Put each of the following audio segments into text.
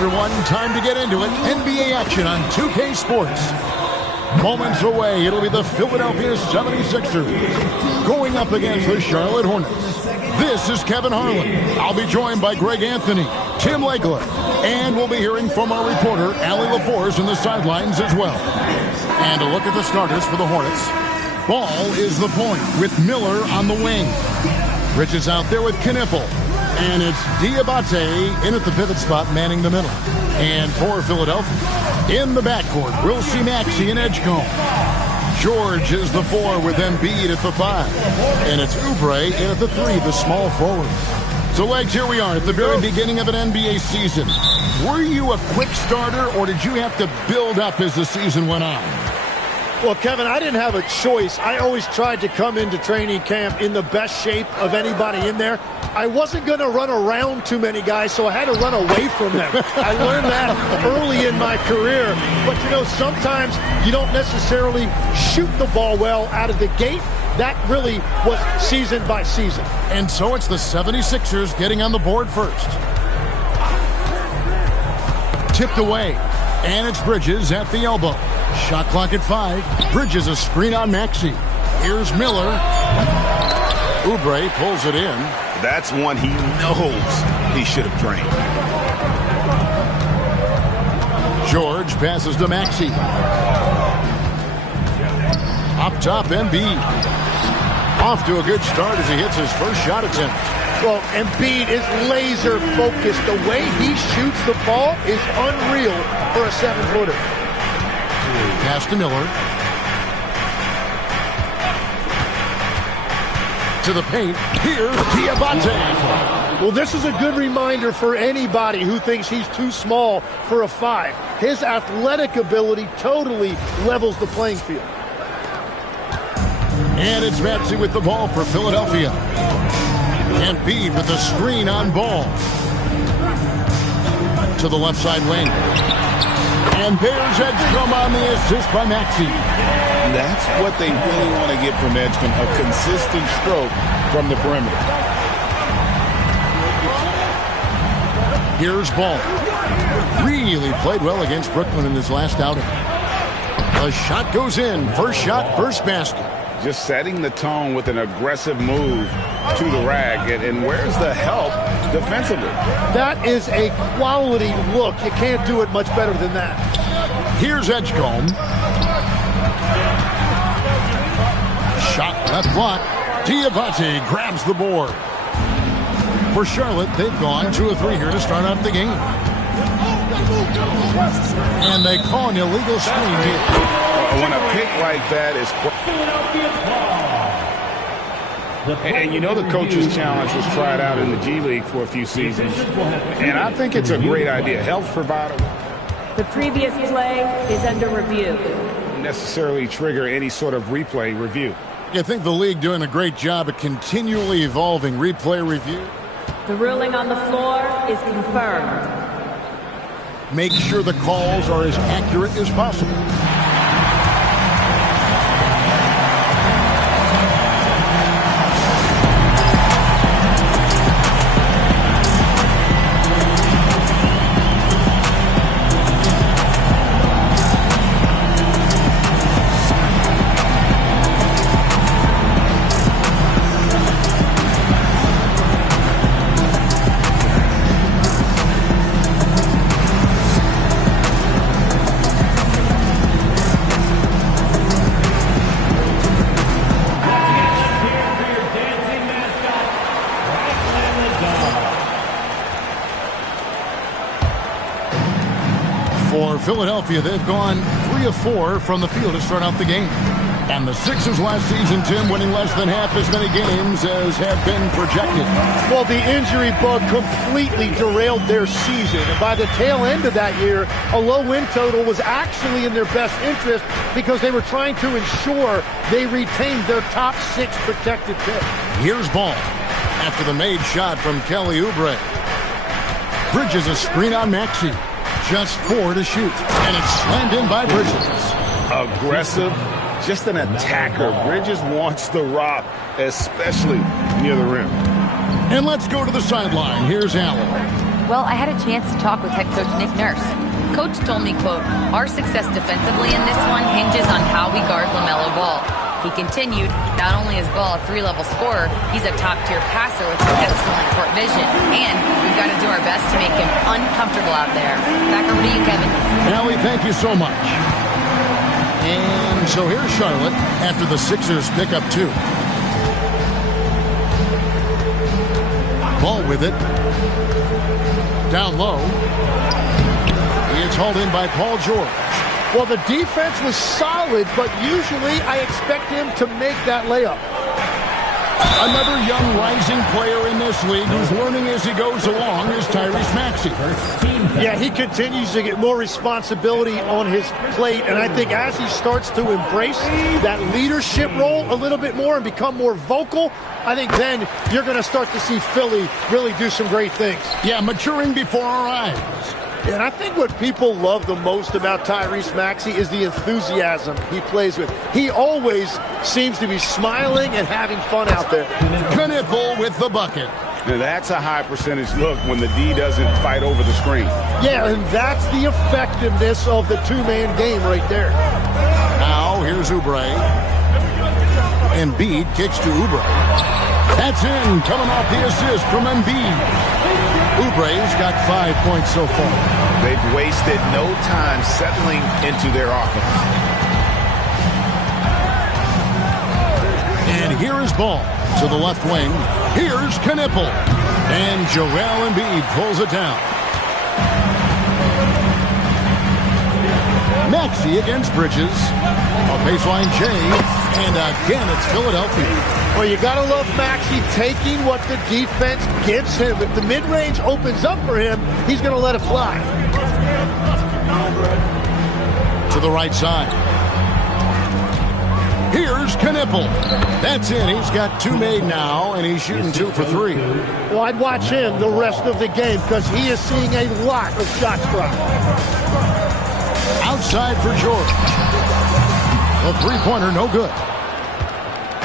everyone. Time to get into it. NBA action on 2K Sports. Moments away, it'll be the Philadelphia 76ers going up against the Charlotte Hornets. This is Kevin Harlan. I'll be joined by Greg Anthony, Tim Legler, and we'll be hearing from our reporter, Allie LaForce, in the sidelines as well. And a look at the starters for the Hornets. Ball is the point with Miller on the wing. Bridges out there with Knipple. And it's Diabate in at the pivot spot, manning the middle. And for Philadelphia, in the backcourt, we'll see Maxey and Edgecombe. George is the 4 with Embiid at the 5. And it's Oubre in at the 3, the small forward. So, Legs, here we are at the very beginning of an NBA season. Were you a quick starter, or did you have to build up as the season went on? Well, Kevin, I didn't have a choice. I always tried to come into training camp in the best shape of anybody in there. I wasn't going to run around too many guys, so I had to run away from them. I learned that early in my career. But, you know, sometimes you don't necessarily shoot the ball well out of the gate. That really was season by season. And so it's the 76ers getting on the board first. Tipped away. And it's Bridges at the elbow. Shot clock at 5. Bridges a screen on Maxey. Here's Miller. Oubre pulls it in. That's one he knows he should have drained. George passes to Maxey. Up top, Embiid. Off to a good start as he hits his first shot attempt. Well, Embiid is laser focused. The way he shoots the ball is unreal for a 7-footer. Pass to Miller. To the paint. Here's Diabate. Well, this is a good reminder for anybody who thinks he's too small for a 5. His athletic ability totally levels the playing field. And it's Maxey with the ball for Philadelphia. And Embiid with the screen on Ball. To the left side wing. And there's Edgecombe on the assist by Maxey. That's what they really want to get from Edgecombe, a consistent stroke from the perimeter. Here's Ball. Really played well against Brooklyn in his last outing. The shot goes in. First shot, first basket. Just setting the tone with an aggressive move to the rag. And where's the help defensively? That is a quality look. You can't do it much better than that. Here's Edgecombe. Shot left block. Diabate grabs the board. For Charlotte, they've gone 2 of 3 here to start out the game. And they call an illegal screen here. When a pick like that is... And you know the coach's challenge was tried out in the G League for a few seasons. And I think it's a great idea. Helps provide... The previous play is under review. Necessarily trigger any sort of replay review. I think the league doing a great job at continually evolving replay review. The ruling on the floor is confirmed. Make sure the calls are as accurate as possible. Philadelphia, they've gone 3 of 4 from the field to start out the game. And the Sixers last season, Tim, winning less than half as many games as had been projected. Well, the injury bug completely derailed their season. And by the tail end of that year, a low win total was actually in their best interest because they were trying to ensure they retained their top 6 protected pick. Here's Ball after the made shot from Kelly Oubre. Bridges a screen on Maxey. Just 4 to shoot. And it's slammed in by Bridges. Aggressive, just an attacker. Bridges wants the rock, especially near the rim. And let's go to the sideline. Here's Allen. Well, I had a chance to talk with head coach Nick Nurse. Coach told me, quote, "Our success defensively in this one hinges on how we guard LaMelo Ball." He continued, "Not only is Ball a 3-level scorer, he's a top-tier passer with excellent court vision. And we've got to do our best to make him uncomfortable out there." Back over to you, Kevin. Allie, thank you so much. And so here's Charlotte after the Sixers pick up 2. Ball with it. Down low. It's hauled in by Paul George. Well, the defense was solid, but usually I expect him to make that layup. Another young rising player in this league who's learning as he goes along is Tyrese Maxey. Yeah, he continues to get more responsibility on his plate, and I think as he starts to embrace that leadership role a little bit more and become more vocal, I think then you're going to start to see Philly really do some great things. Yeah, maturing before our eyes. And I think what people love the most about Tyrese Maxey is the enthusiasm he plays with. He always seems to be smiling and having fun out there. Knipple with the bucket. Now that's a high percentage look when the D doesn't fight over the screen. Yeah, and that's the effectiveness of the two-man game right there. Now here's Oubre. Embiid kicks to Oubre. That's in, coming off the assist from Embiid. Oubre's got 5 points so far. They've wasted no time settling into their offense. And here is Ball to the left wing. Here's Knipple. And Joel Embiid pulls it down. Maxey against Bridges. A baseline change. And again, it's Philadelphia. Well, you got to love Maxey taking what the defense gives him. If the mid-range opens up for him, he's going to let it fly. To the right side. Here's Knipple. That's in. He's got 2 made now, and he's shooting 2 for 3. Well, I'd watch him the rest of the game because he is seeing a lot of shots drop. Outside for George. The three-pointer, no good.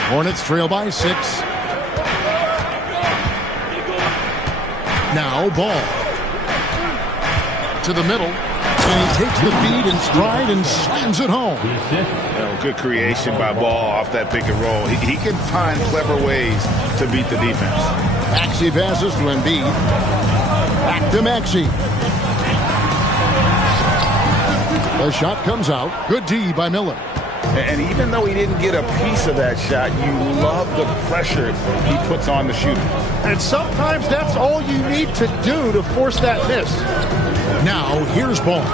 Hornets trail by 6. Now Ball. To the middle. And he takes the feed in stride and slams it home. Well, good creation by Ball off that pick and roll. He can find clever ways to beat the defense. Maxey passes to Embiid. Back to Maxey. The shot comes out. Good D by Miller. And even though he didn't get a piece of that shot, you love the pressure he puts on the shooter. And sometimes that's all you need to do to force that miss. Now here's Ball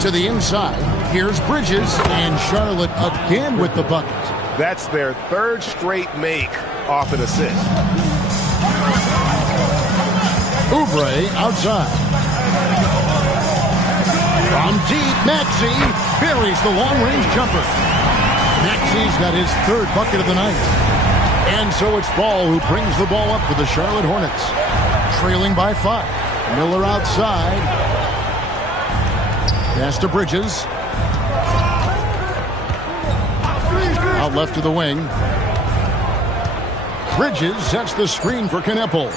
to the inside. Here's Bridges, and Charlotte again with the bucket. That's their 3rd straight make off an assist. Oubre outside. From deep, Maxey buries the long-range jumper. Maxey's got his 3rd bucket of the night. And so it's Ball who brings the ball up for the Charlotte Hornets. Trailing by 5. Miller outside. Pass to Bridges. Out left to the wing. Bridges sets the screen for Knipple.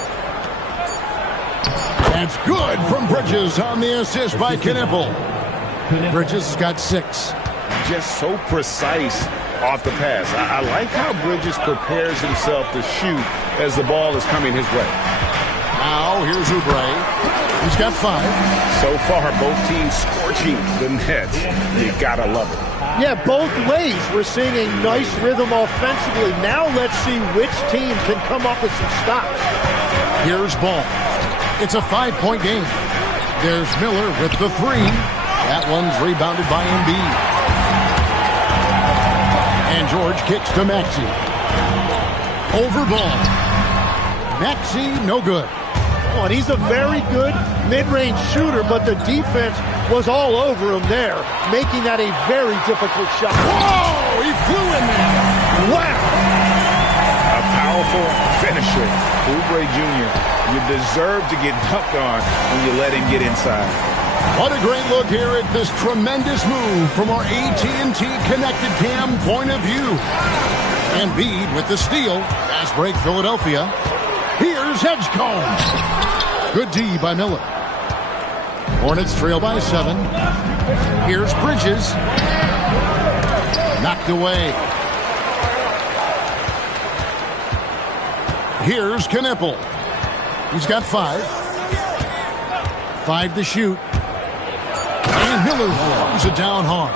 That's good from Bridges on the assist by Knipple. Bridges has got 6. Just so precise off the pass. I like how Bridges prepares himself to shoot as the ball is coming his way. Now here's Oubre. He's got 5. So far, both teams scorching the Nets. You gotta love it. Yeah, both ways. We're seeing a nice rhythm offensively. Now let's see which team can come up with some stops. Here's Ball. It's a 5-point game. There's Miller with the 3. That one's rebounded by Embiid. And George kicks to Maxey. Over Ball. Maxey, no good. Oh, and he's a very good mid-range shooter, but the defense was all over him there, making that a very difficult shot. Whoa! He flew in there. Wow! A powerful finisher. Oubre Jr., you deserve to get dunked on when you let him get inside. What a great look here at this tremendous move from our AT&T Connected Cam point of view. Embiid with the steal. Fast break Philadelphia. Here's Edgecombe. Good D by Miller. Hornets trail by 7. Here's Bridges. Knocked away. Here's Knipple. He's got 5. 5 to shoot. And Miller throws it down hard.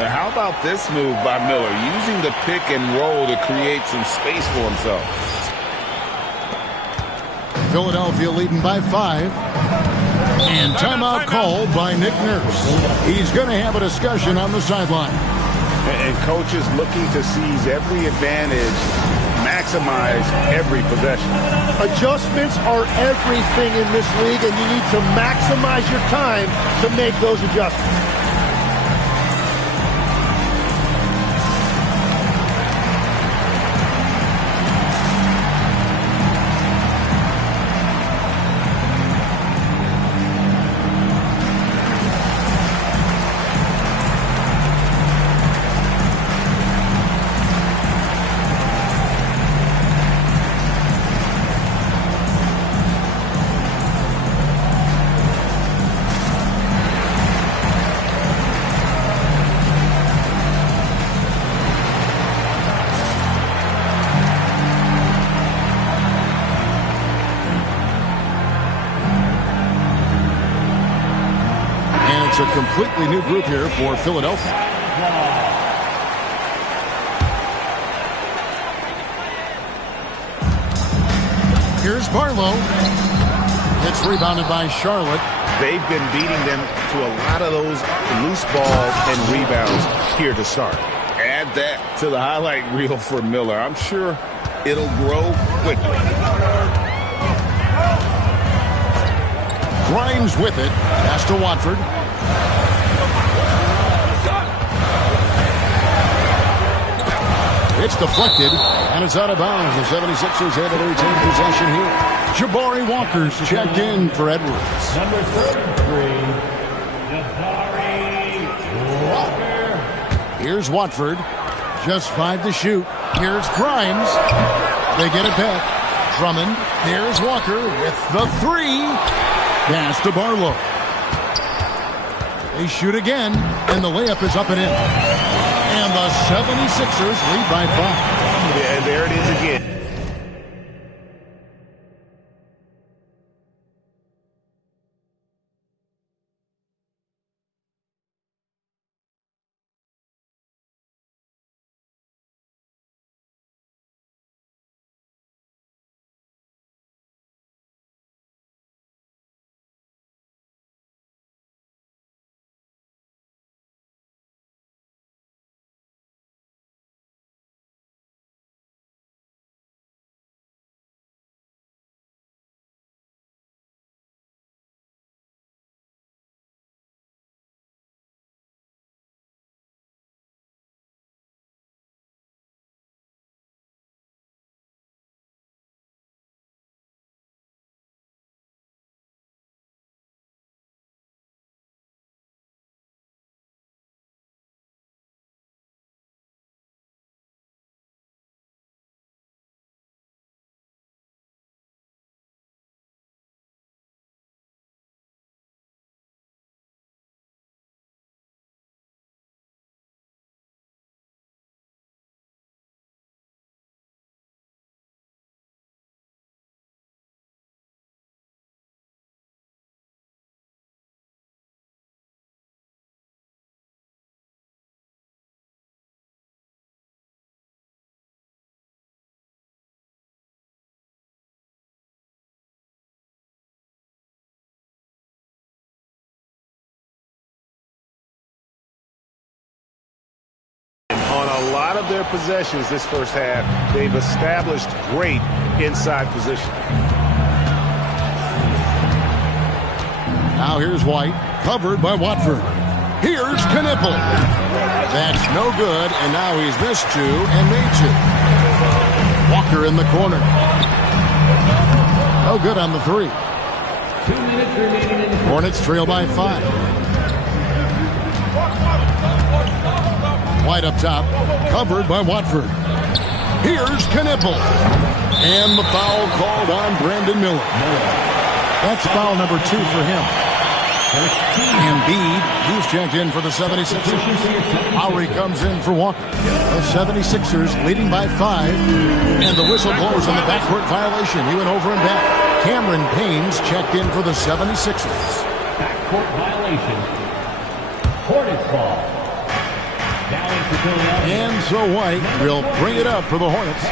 Now how about this move by Miller, using the pick and roll to create some space for himself? Philadelphia leading by 5. And timeout called by Nick Nurse. He's going to have a discussion on the sideline. And coaches looking to seize every advantage, maximize every possession. Adjustments are everything in this league, and you need to maximize your time to make those adjustments. It's a completely new group here for Philadelphia. Here's Barlow. It's rebounded by Charlotte. They've been beating them to a lot of those loose balls and rebounds here to start. Add that to the highlight reel for Miller. I'm sure it'll grow quickly. Grimes with it. Pass to Watford. It's deflected, and it's out of bounds. The 76ers able to retain possession here. Jabari Walker's checked in for Edwards. Number 33, Jabari Walker. Here's Watford. Just 5 to shoot. Here's Grimes. They get it back. Drummond. Here's Walker with the 3. Pass to Barlow. They shoot again, and the layup is up and in. And the 76ers lead by 5. Yeah, there it is again. On a lot of their possessions this first half, they've established great inside position. Now here's White, covered by Watford. Here's Knipple. That's no good, and now he's missed 2 and made 2. Walker in the corner. No good on the 3. 2 minutes remaining in the Hornets trail by 5. White up top, covered by Watford. Here's Knipple. And the foul called on Brandon Miller. That's foul number 2 for him. Embiid, he's checked in for the 76ers. Lowry comes in for Walker. The 76ers leading by 5. And the whistle blows on the backcourt violation. He went over and back. Cameron Payne's checked in for the 76ers. Backcourt violation. Hornets ball. Down to Philadelphia. And so White will bring it up for the Hornets.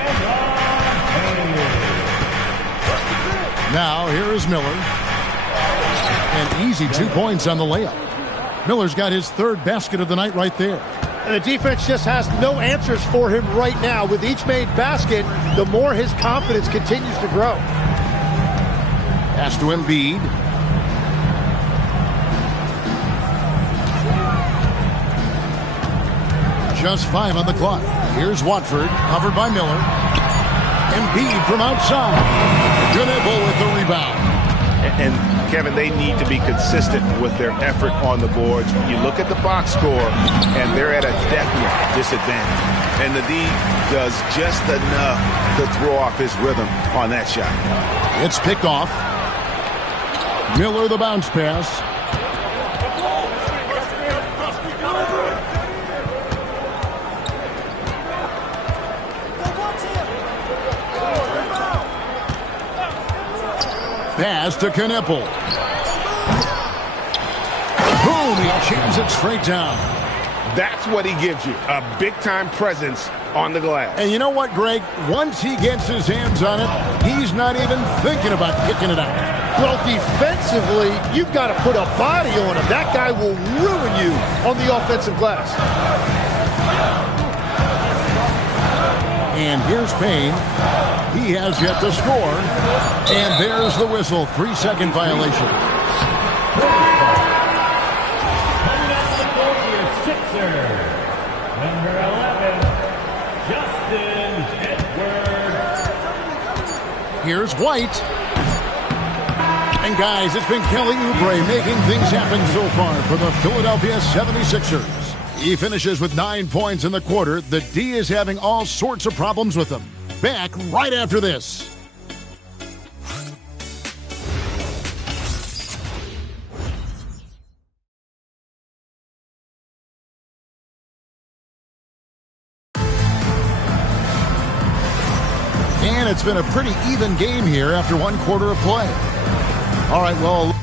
Now here is Miller. An easy 2 points on the layup. Miller's got his 3rd basket of the night right there. And the defense just has no answers for him right now. With each made basket, the more his confidence continues to grow. Pass to Embiid. Just 5 on the clock. Here's Watford, covered by Miller. Embiid from outside. Gunable with the rebound. And Kevin, they need to be consistent with their effort on the boards. You look at the box score, and they're at a definite disadvantage. And the D does just enough to throw off his rhythm on that shot. It's picked off. Miller the bounce pass. Pass to Knipple. Boom, he jams it straight down. That's what he gives you, a big-time presence on the glass. And you know what, Greg? Once he gets his hands on it, he's not even thinking about kicking it out. Well, defensively, you've got to put a body on him. That guy will ruin you on the offensive glass. And here's Payne. He has yet to score. And there's the whistle. 3-second violation. Coming up the court here, Sixers. Number 11, Justin Edwards. Here's White. And guys, it's been Kelly Oubre making things happen so far for the Philadelphia 76ers. He finishes with 9 points in the quarter. The D is having all sorts of problems with him. Back right after this. And it's been a pretty even game here after 1 quarter of play. All right, well...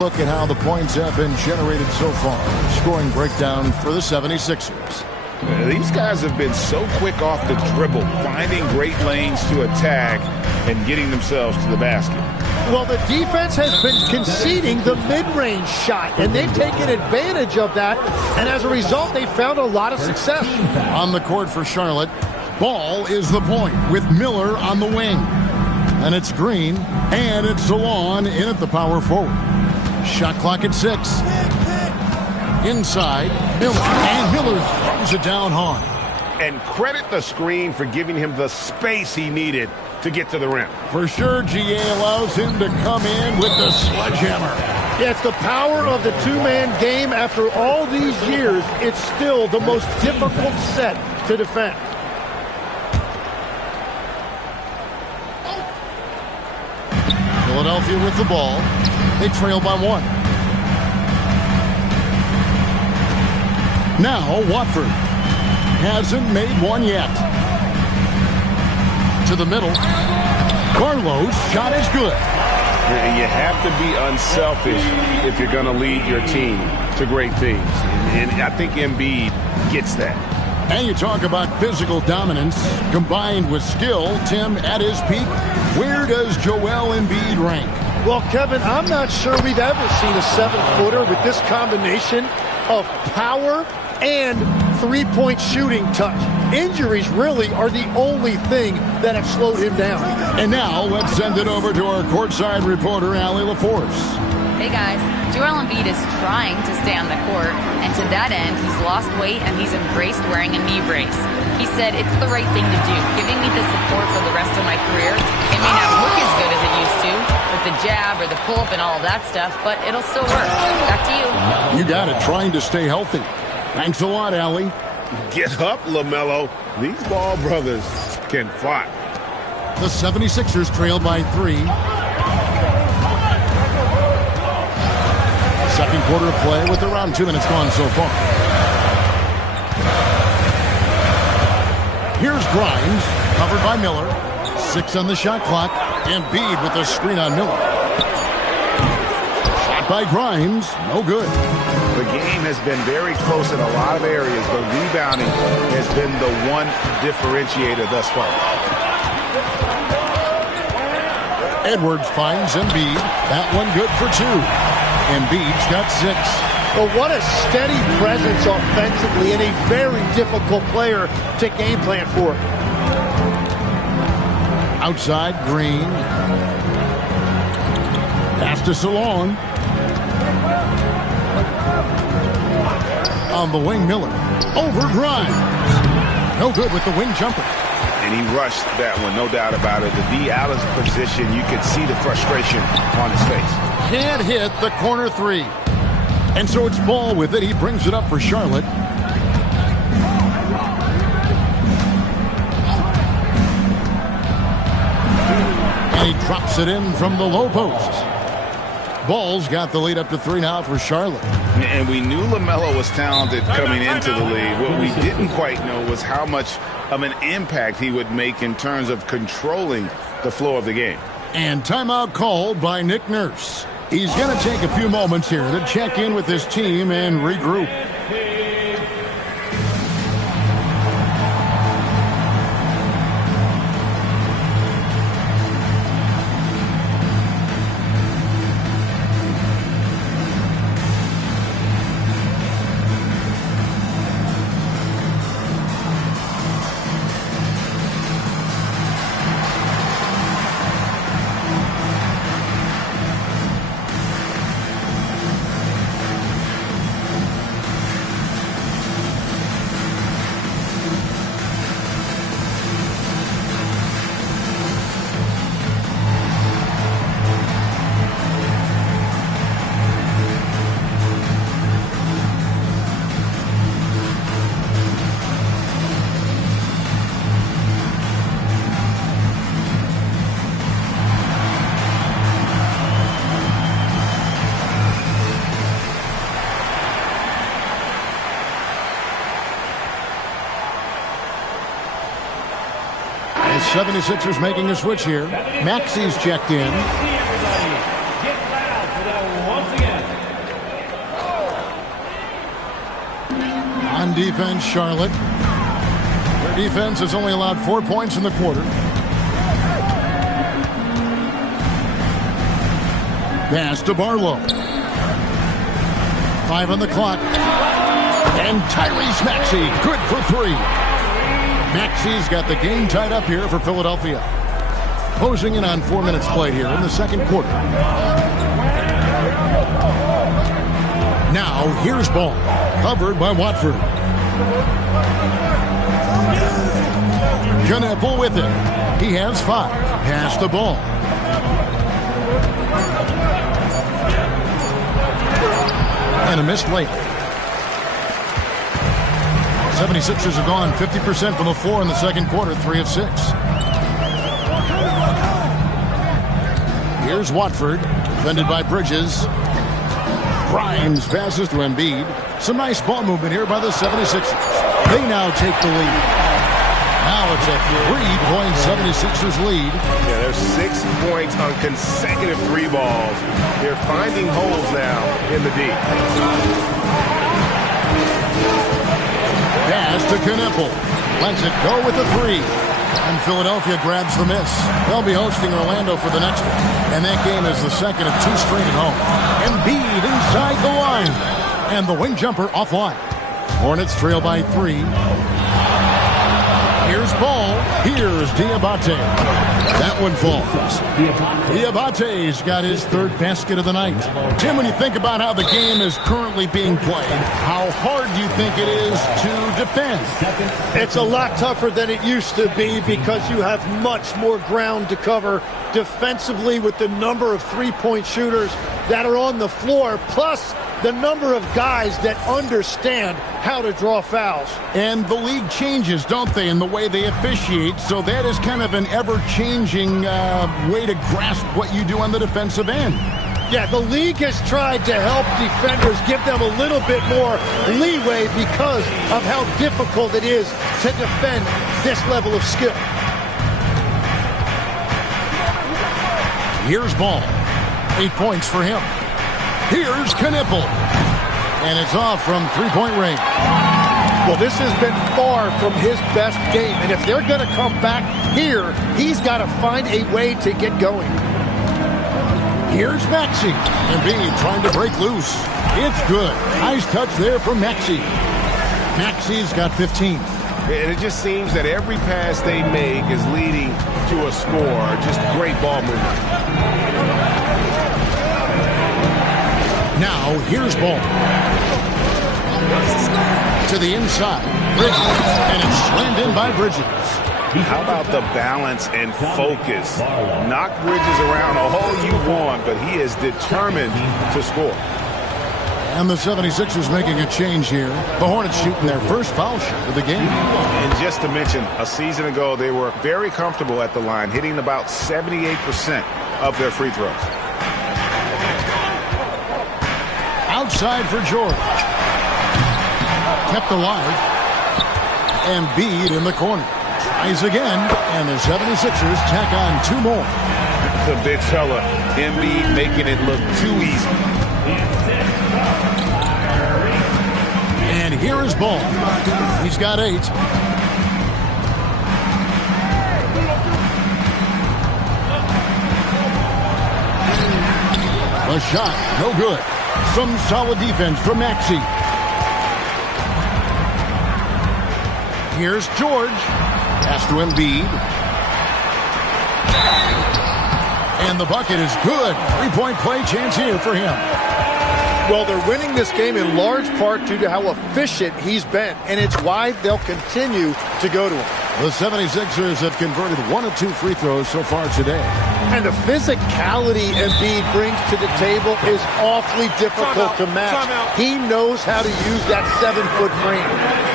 Look at how the points have been generated so far. Scoring breakdown for the 76ers. These guys have been so quick off the dribble, finding great lanes to attack and getting themselves to the basket. Well, the defense has been conceding the mid-range shot, and they've taken advantage of that, and as a result, they found a lot of success. On the court for Charlotte, Ball is the point with Miller on the wing. And it's Green, and it's DeLon in at the power forward. Shot clock at 6. Inside, Miller. And Miller throws it down hard. And credit the screen for giving him the space he needed to get to the rim. For sure, GA allows him to come in with the sledgehammer. Yeah, it's the power of the two-man game. After all these years, it's still the most difficult set to defend. Philadelphia with the ball. They trail by 1. Now Watford hasn't made one yet. To the middle. Carlos' shot is good. You have to be unselfish if you're going to lead your team to great things. And I think Embiid gets that. And you talk about physical dominance combined with skill. Tim, at his peak, where does Joel Embiid rank? Well, Kevin, I'm not sure we've ever seen a 7-footer with this combination of power and three-point shooting touch. Injuries really are the only thing that have slowed him down. And now let's send it over to our courtside reporter, Allie LaForce. Hey guys, Joel Embiid is trying to stay on the court, and to that end, he's lost weight and he's embraced wearing a knee brace. He said, "It's the right thing to do, giving me the support for the rest of my career. It may not look as good as it used to, with the jab or the pull-up and all of that stuff, but it'll still work." Back to you. You got it, trying to stay healthy. Thanks a lot, Allie. Get up, LaMelo. These Ball brothers can fight. The 76ers trail by 3. Second quarter of play with around 2 minutes gone so far. Here's Grimes, covered by Miller. 6 on the shot clock. Embiid with the screen on Miller. Shot by Grimes, no good. The game has been very close in a lot of areas, but rebounding has been the one differentiator thus far. Edwards finds Embiid. That one good for 2. Embiid's got 6. But what a steady presence offensively and a very difficult player to game plan for. Outside, Green. Pass to Salon. On the wing, Miller. Over Grimes. No good with the wing jumper. And he rushed that one, no doubt about it. The D out of position, you could see the frustration on his face. Can't hit the corner 3. And so it's Ball with it. He brings it up for Charlotte. And he drops it in from the low post. Ball's got the lead up to 3 now for Charlotte. And we knew LaMelo was talented coming into the league. What we didn't quite know was how much of an impact he would make in terms of controlling the flow of the game. And timeout called by Nick Nurse. He's going to take a few moments here to check in with his team and regroup. The 76ers making a switch here. Maxi's checked in. On defense, Charlotte. Their defense has only allowed 4 points in the quarter. Pass to Barlow. 5 on the clock. And Tyrese Maxey, good for 3. Maxi's got the game tied up here for Philadelphia. Closing in on 4 minutes played here in the second quarter. Now, here's Ball. Covered by Watford. Knueppel with it. He has 5. Pass the ball. And a missed late. 76ers have gone 50% from the floor in the second quarter, 3 of 6. Here's Watford, defended by Bridges. Grimes passes to Embiid. Some nice ball movement here by the 76ers. They now take the lead. Now it's a 3-point 76ers lead. Yeah, there's 6 points on consecutive 3 balls. They're finding holes now in the D. Pass to Knueppel. Lets it go with the 3. And Philadelphia grabs the miss. They'll be hosting Orlando for the next one. And that game is the second of 2 straight at home. Embiid inside the line. And the wing jumper offline. Hornets trail by 3. Here's Ball. Here's Diabate. That one falls. Diabate's got his 3rd basket of the night. Tim, when you think about how the game is currently being played, how hard do you think it is to defend? It's a lot tougher than it used to be because you have much more ground to cover defensively with the number of 3-point shooters that are on the floor, plus the number of guys that understand how to draw fouls. And the league changes, don't they, in the way they officiate, so that is kind of an ever-changing way to grasp what you do on the defensive end. Yeah, the league has tried to help defenders, give them a little bit more leeway because of how difficult it is to defend this level of skill. Here's Ball. 8 points for him. Here's Knueppel. And it's off from 3-point range. Well, this has been far from his best game. And if they're going to come back here, he's got to find a way to get going. Here's Maxey. Embiid trying to break loose. It's good. Nice touch there from Maxey. Maxey's got 15. And it just seems that every pass they make is leading to a score. Just great ball movement. Now, here's Ball. To the inside. Bridges. And it's slammed in by Bridges. How about the balance and focus? Knock Bridges around all you want, but he is determined to score. And the 76ers making a change here. The Hornets shooting their first foul shot of the game. And just to mention, a season ago, they were very comfortable at the line, hitting about 78% of their free throws. Outside for George. Kept alive. Embiid in the corner. Tries again, and the 76ers tack on 2 more. The big fella, Embiid, making it look too easy. And here is Ball. He's got 8. A shot, no good. Some solid defense from Maxey. Here's George. Pass to Embiid. And the bucket is good. 3-point play chance here for him. Well, they're winning this game in large part due to how efficient he's been, and it's why they'll continue to go to him. The 76ers have converted 1 of 2 free throws so far today. And the physicality Embiid brings to the table is awfully difficult to match. He knows how to use that 7-foot frame.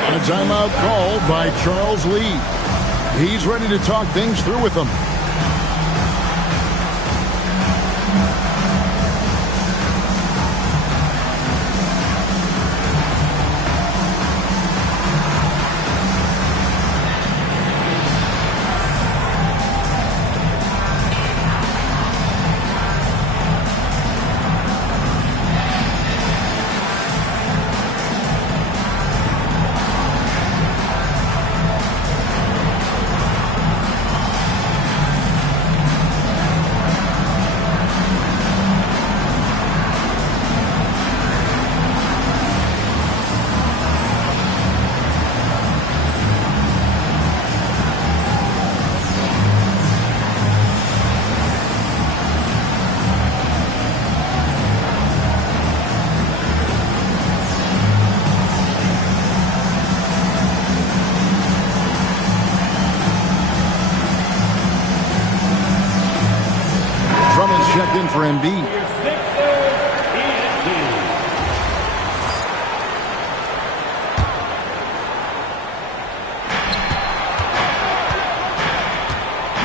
And a timeout called by Charles Lee. He's ready to talk things through with them. checked in for Embiid.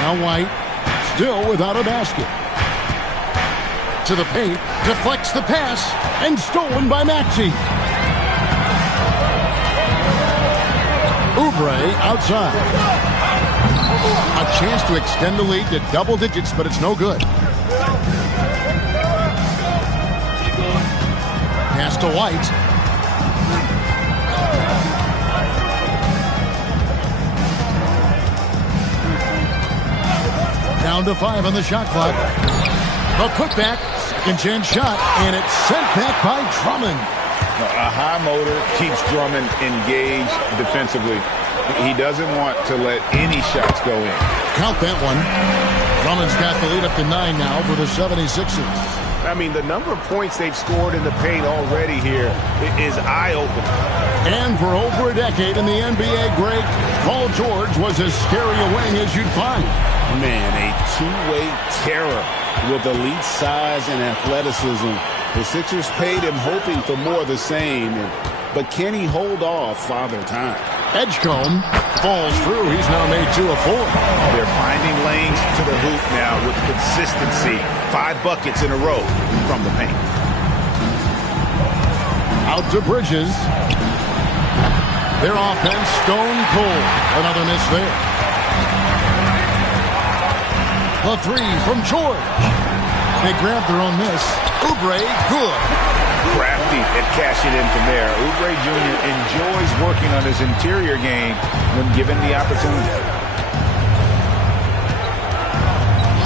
Now White, still without a basket. To the paint, deflects the pass, and stolen by Maxey. Oubre outside. A chance to extend the lead to double digits, but it's no good. Pass to White. Down to 5 on the shot clock. A putback, second chance shot, and it's sent back by Drummond. A high motor keeps Drummond engaged defensively. He doesn't want to let any shots go in. Count that one. Drummond's got the lead up to 9 now for the 76ers. I mean, the number of points they've scored in the paint already here is eye-opening. And for over a decade in the NBA, Greg, Paul George was as scary a wing as you'd find. Man, a two-way terror with elite size and athleticism. The Sixers paid him hoping for more of the same, but can he hold off Father Time? Edgecombe falls through. He's now made 2 of 4. They're finding lanes to the hoop now with consistency. 5 buckets in a row from the paint. Out to Bridges. Their offense stone cold. Another miss there. The 3 from George. They grab their own miss. Oubre, good. Crafty at cashing in from there. Oubre Jr. enjoys working on his interior game when given the opportunity.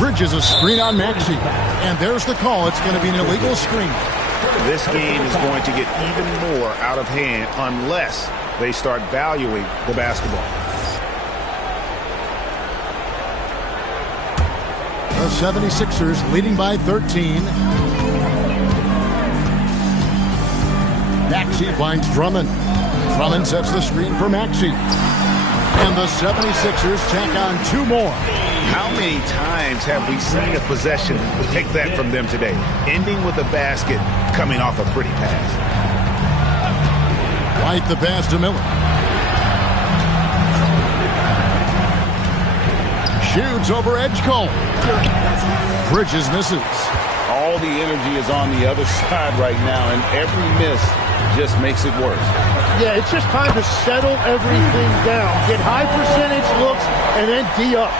Bridges a screen on Maxey. And there's the call. It's going to be an illegal screen. This game is going to get even more out of hand unless they start valuing the basketball. The 76ers leading by 13. Maxey finds Drummond. Drummond sets the screen for Maxey. And the 76ers tack on 2 more. How many times have we seen a possession like that from them today? Ending with a basket, coming off a pretty pass. White the pass to Miller. Shoots over Edgecombe. Bridges misses. All the energy is on the other side right now, and every miss just makes it worse. Yeah, it's just time to settle everything down. Get high percentage looks and then D up.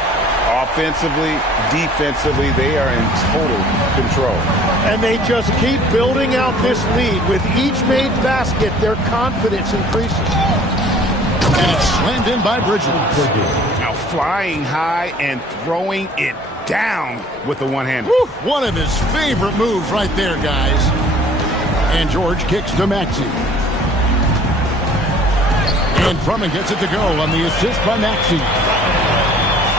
Offensively, defensively, they are in total control. And they just keep building out this lead. With each made basket, their confidence increases. And it's slammed in by Bridges. Now flying high and throwing it down with the one-hander. One of his favorite moves right there, guys. And George kicks to Maxey. And Drummond gets it to go on the assist by Maxey.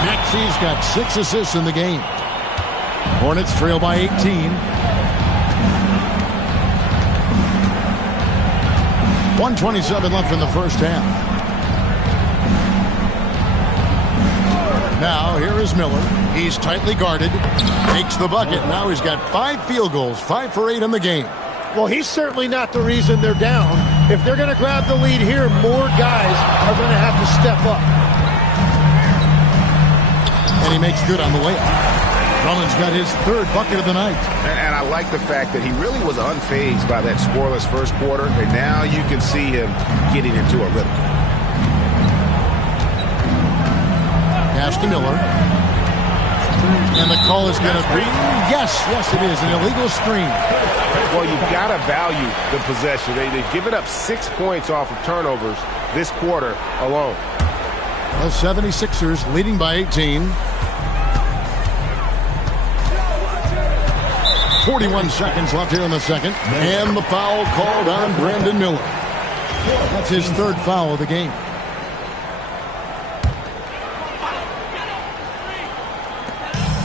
Maxey's got 6 assists in the game. Hornets trail by 18. .127 left in the first half. Now, here is Miller. He's tightly guarded. Takes the bucket. Now he's got 5 field goals. 5 for 8 in the game. Well, he's certainly not the reason they're down. If they're going to grab the lead here, more guys are going to have to step up. And he makes good on the way up. Drummond's got his 3rd bucket of the night. And I like the fact that he really was unfazed by that scoreless first quarter. And now you can see him getting into a rhythm. Pass to Miller. And the call is going to be, yes, it is, an illegal screen. Well, you've got to value the possession. They've given up 6 points off of turnovers this quarter alone. The 76ers leading by 18. 41 seconds left here in the second. And the foul called on Brandon Miller. That's his 3rd foul of the game.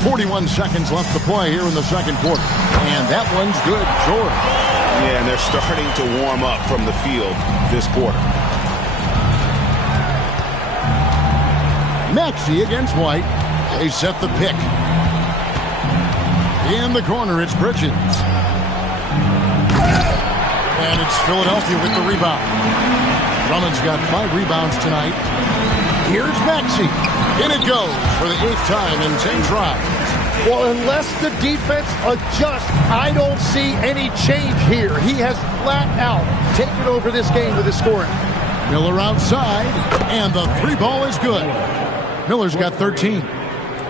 .41 seconds left to play here in the second quarter. And that one's good, George. Yeah, and they're starting to warm up from the field this quarter. Maxey against White. They set the pick. In the corner, it's Bridges. And it's Philadelphia with the rebound. Drummond's got 5 rebounds tonight. Here's Maxey. In it goes for the 8th time in 10 tries. Well, unless the defense adjusts, I don't see any change here. He has flat out taken over this game with his scoring. Miller outside, and the 3 ball is good. Miller's got 13.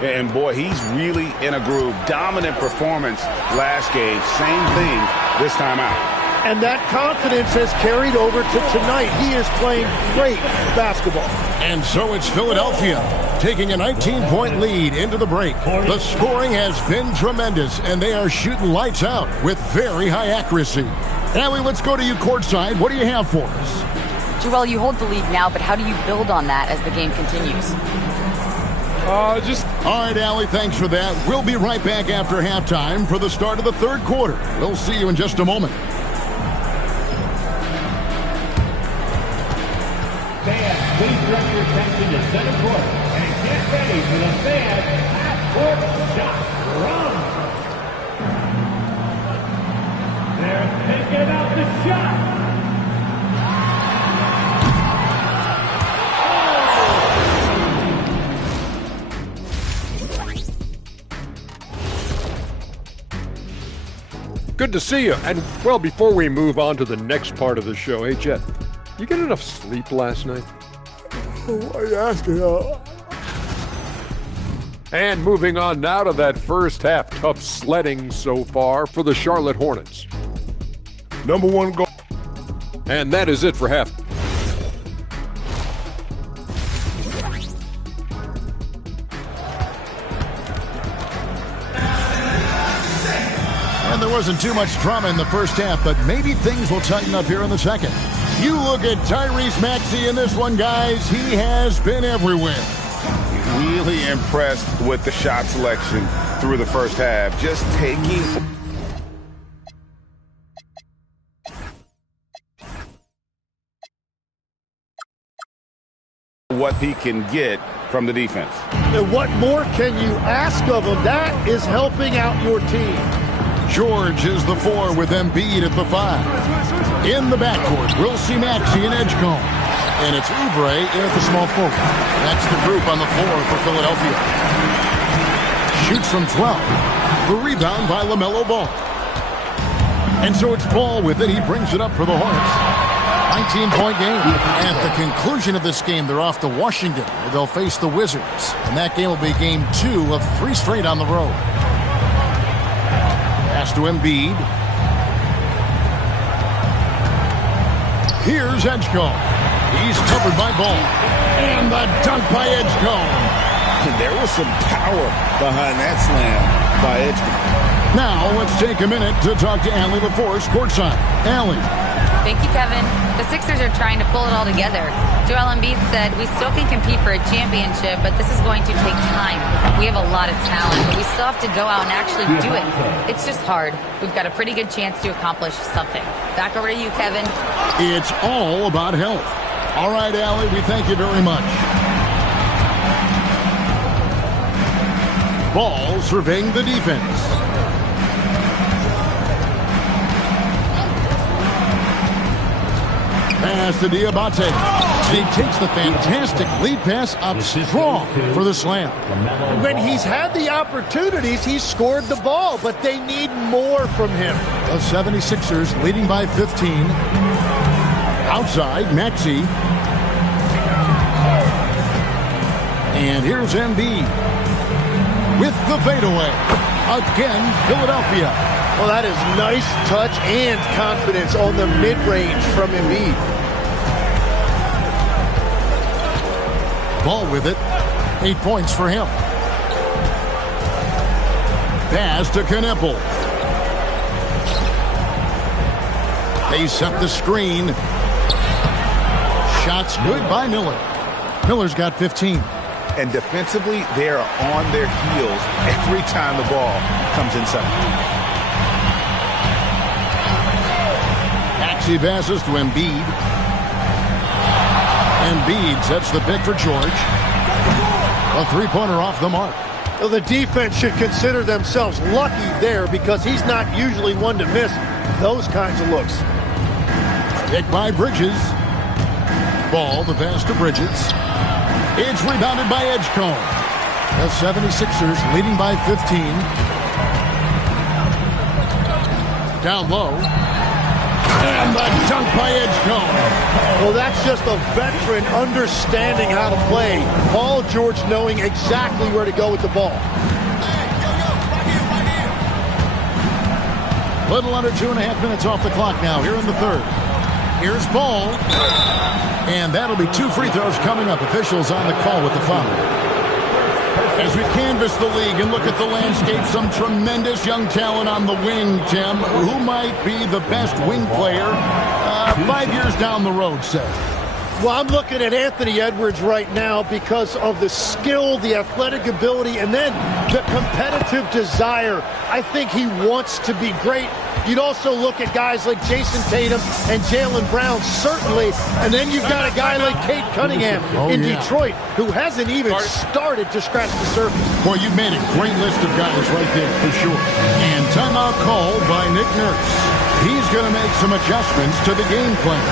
And boy, he's really in a groove. Dominant performance last game. Same thing this time out. And that confidence has carried over to tonight. He is playing great basketball. And so it's Philadelphia taking a 19-point lead into the break. The scoring has been tremendous, and they are shooting lights out with very high accuracy. Allie, let's go to you courtside. What do you have for us? Joel, you hold the lead now, but how do you build on that as the game continues? All right, Allie, thanks for that. We'll be right back after halftime for the start of the 3rd quarter. We'll see you in just a moment. Fans, please direct your attention to center court and get ready for the fan half-court shot run. They're thinking about the shot. Good to see you. And, well, before we move on to the next part of the show, hey, Jet, you get enough sleep last night? I asked you. And moving on now to that first half. Tough sledding so far for the Charlotte Hornets. Number 1 goal. And that is it for half. And there wasn't too much drama in the first half, but maybe things will tighten up here in the second. You look at Tyrese Maxey in this one, guys. He has been everywhere. Really impressed with the shot selection through the first half. Just taking what he can get from the defense. And what more can you ask of him? That is helping out your team. George is the 4 with Embiid at the 5. In the backcourt, we'll see Maxey and Edgecombe. And it's Oubre in at the small forward. That's the group on the floor for Philadelphia. Shoots from 12. The rebound by LaMelo Ball. And so it's Ball with it. He brings it up for the Hornets. 19-point game. At the conclusion of this game, they're off to Washington, where they'll face the Wizards. And that game will be game 2 of 3 straight on the road. Pass to Embiid. Here's Edgecombe. He's covered by Ball. And the dunk by Edgecombe. And there was some power behind that slam by Edgecombe. Now let's take a minute to talk to Allie LaForce courtside. Allie. Thank you, Kevin. The Sixers are trying to pull it all together. Joel Embiid said, we still can compete for a championship, but this is going to take time. We have a lot of talent, but we still have to go out and actually do it. It's just hard. We've got a pretty good chance to accomplish something. Back over to you, Kevin. It's all about health. All right, Allie, we thank you very much. Ball surveying the defense. Pass to Diabate. He takes the fantastic lead pass up strong for the slam. When he's had the opportunities, he's scored the ball, but they need more from him. The 76ers leading by 15. Outside, Maxey. And here's Embiid with the fadeaway. Again, Philadelphia. Well, that is nice touch and confidence on the mid-range from Embiid. Ball with it. 8 points for him. Pass to Kneppel. They set the screen. Shots good by Miller. Miller's got 15. And defensively, they are on their heels every time the ball comes inside. Maxey passes to Embiid. Embiid sets the pick for George. A three-pointer off the mark. Well, the defense should consider themselves lucky there because he's not usually one to miss those kinds of looks. Picked by Bridges. Ball, the pass to Bridges. It's rebounded by Edgecombe. The 76ers leading by 15. Down low. And the dunk by Edgecombe. Well, that's just a veteran understanding how to play. Paul George knowing exactly where to go with the ball. Little under 2.5 minutes off the clock now here in the third. Here's Ball. And that'll be 2 free throws coming up. Officials on the call with the foul. As we canvass the league and look at the landscape, some tremendous young talent on the wing, Tim. Who might be the best wing player 5 years down the road, Seth? Well, I'm looking at Anthony Edwards right now because of the skill, the athletic ability, and then the competitive desire. I think he wants to be great. You'd also look at guys like Jason Tatum and Jaylen Brown, certainly. And then you've got a guy like Cade Cunningham in Detroit, who hasn't even started to scratch the surface. Boy, you've made a great list of guys right there, for sure. And timeout called by Nick Nurse. He's going to make some adjustments to the game plan.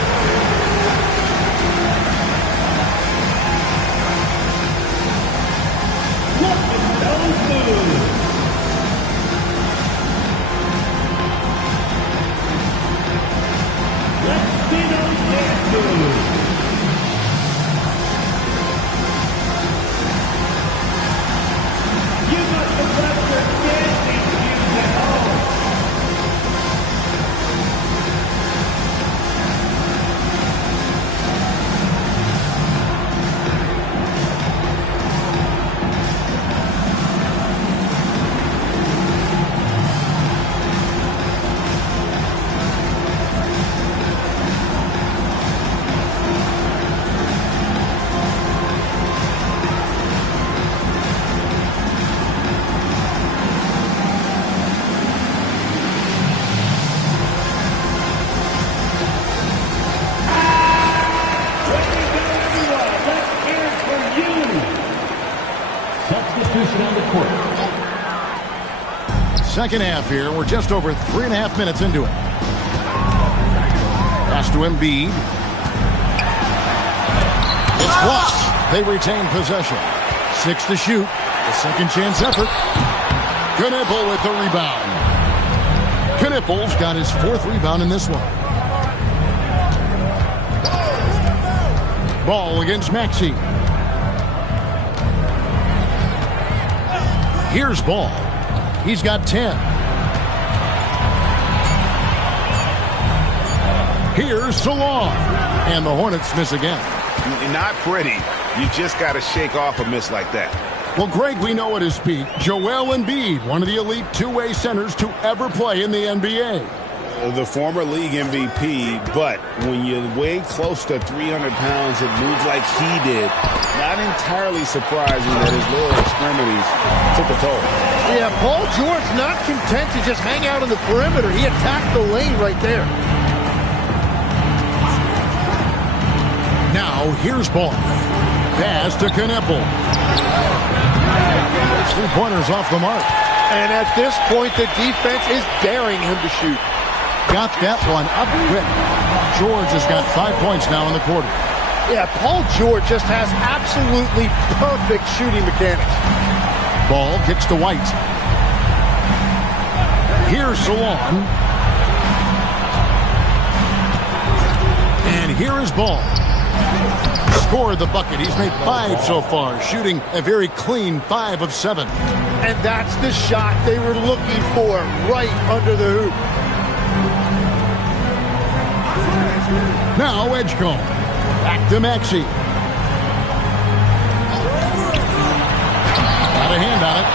Second half here. We're just over 3.5 minutes into it. Pass to Embiid. It's blocked. They retain possession. 6 to shoot. The second chance effort. Knipple with the rebound. Knipple's got his 4th rebound in this one. Ball against Maxey. Here's Ball. He's got 10. Here's Salon. And the Hornets miss again. Not pretty. You just got to shake off a miss like that. Well, Greg, we know at his peak, Joel Embiid, one of the elite two-way centers to ever play in the NBA. The former league MVP, but when you weigh close to 300 pounds, it moves like he did. Not entirely surprising that his lower extremities took a toll. Yeah, Paul George not content to just hang out on the perimeter. He attacked the lane right there. Now, here's Ball. Pass to Knipple. 3-pointers off the mark. And at this point, the defense is daring him to shoot. Got that one up quick. George has got 5 points now in the quarter. Yeah, Paul George just has absolutely perfect shooting mechanics. Ball kicks to White. Here's Salon. And here is Ball. Scored the bucket. He's made 5 so far, shooting a very clean 5 of 7. And that's the shot they were looking for right under the hoop. Now Edgecombe. Back to Maxey. Got a hand on it.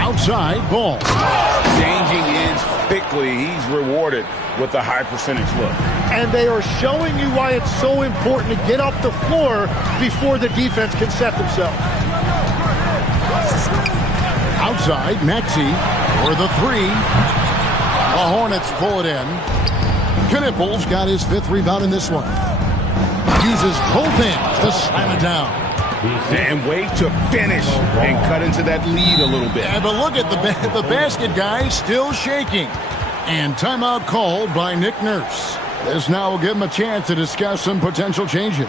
Outside, Ball. Changing ends quickly. He's rewarded with a high percentage look. And they are showing you why it's so important to get off the floor before the defense can set themselves. Outside, Maxey for the 3. The Hornets pull it in. Knipple's got his 5th rebound in this one. Uses both hands to slam it down. And way to finish and cut into that lead a little bit. Yeah, but look at the basket guy still shaking. And timeout called by Nick Nurse. This now will give him a chance to discuss some potential changes.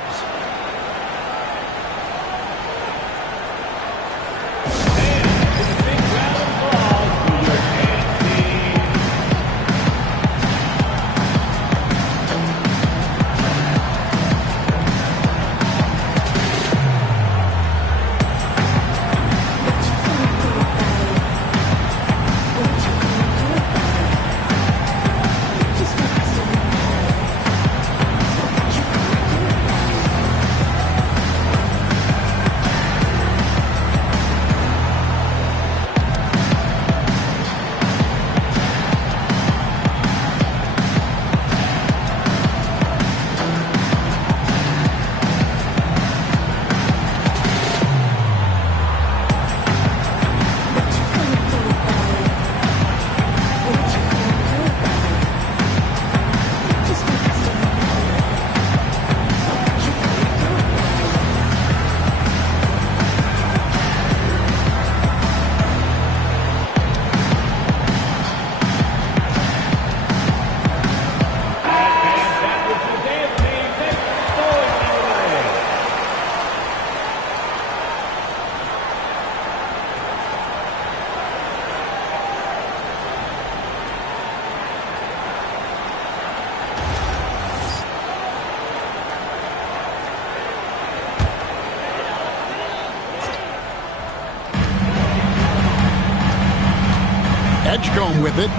Edgecombe with it.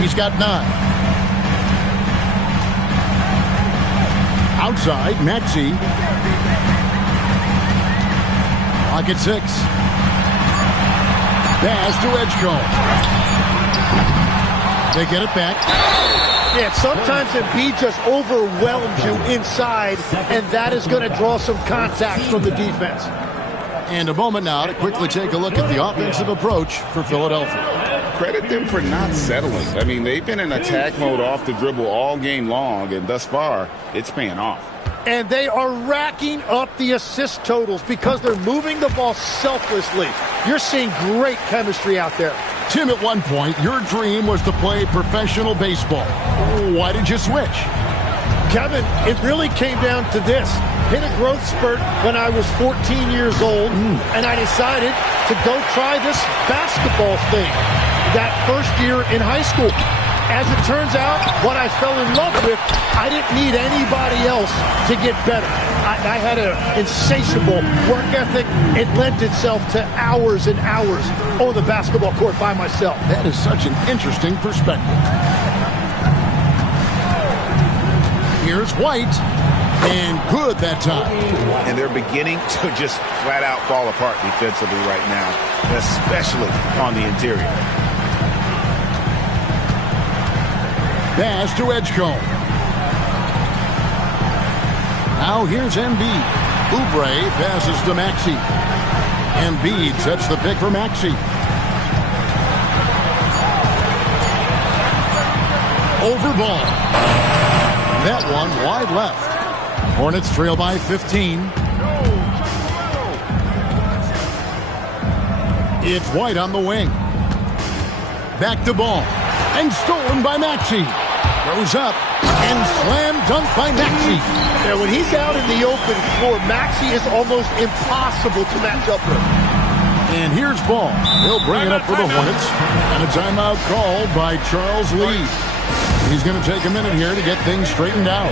He's got 9. Outside, Maxey. Clock at 6. Pass to Edgecombe. They get it back. Yeah, sometimes Embiid just overwhelms you inside, and that is going to draw some contact from the defense. And a moment now to quickly take a look at the offensive approach for Philadelphia. Credit them for not settling. I mean, they've been in attack mode off the dribble all game long, and thus far, it's paying off. And they are racking up the assist totals because they're moving the ball selflessly. You're seeing great chemistry out there. Tim, at one point, your dream was to play professional baseball. Why did you switch? Kevin, it really came down to this. Hit a growth spurt when I was 14 years old, and I decided to go try this basketball thing that first year in high school. As it turns out, what I fell in love with, I didn't need anybody else to get better. I had an insatiable work ethic. It lent itself to hours and hours on the basketball court by myself. That is such an interesting perspective. Here's White, and good that time. And they're beginning to just flat out fall apart defensively right now, especially on the interior. Pass to Edgecombe. Now here's Embiid. Oubre passes to Maxey. Embiid sets the pick for Maxey. Over ball. That one wide left. Hornets trail by 15. It's White on the wing. Back to ball. And stolen by Maxey. Goes up and slam dunk by Maxey. Yeah, when he's out in the open floor, Maxey is almost impossible to match up with. And here's Ball. He'll bring it up for the Hornets. And a timeout called by Charles Lee. He's going to take a minute here to get things straightened out.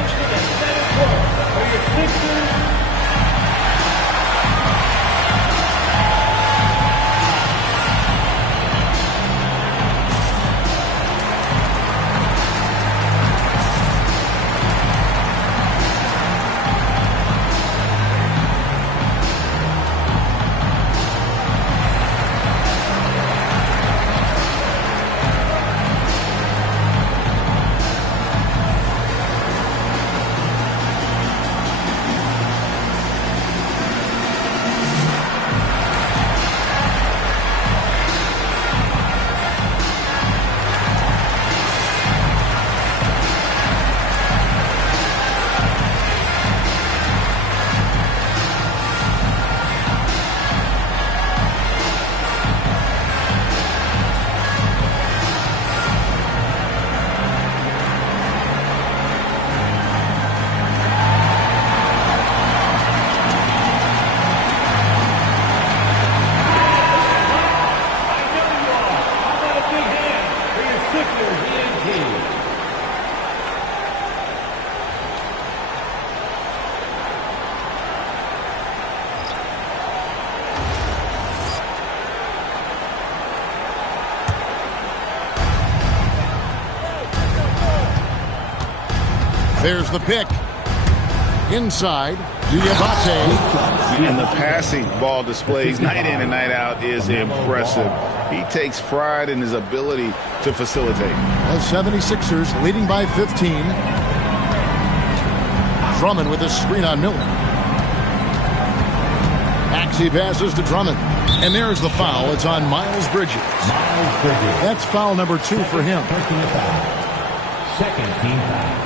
There's the pick. Inside, Diabate. And the passing ball displays night in and night out is impressive. He takes pride in his ability to facilitate. The 76ers leading by 15. Drummond with a screen on Miller. Maxey passes to Drummond. And there's the foul. It's on Miles Bridges. That's foul number 2 for him. Second team foul.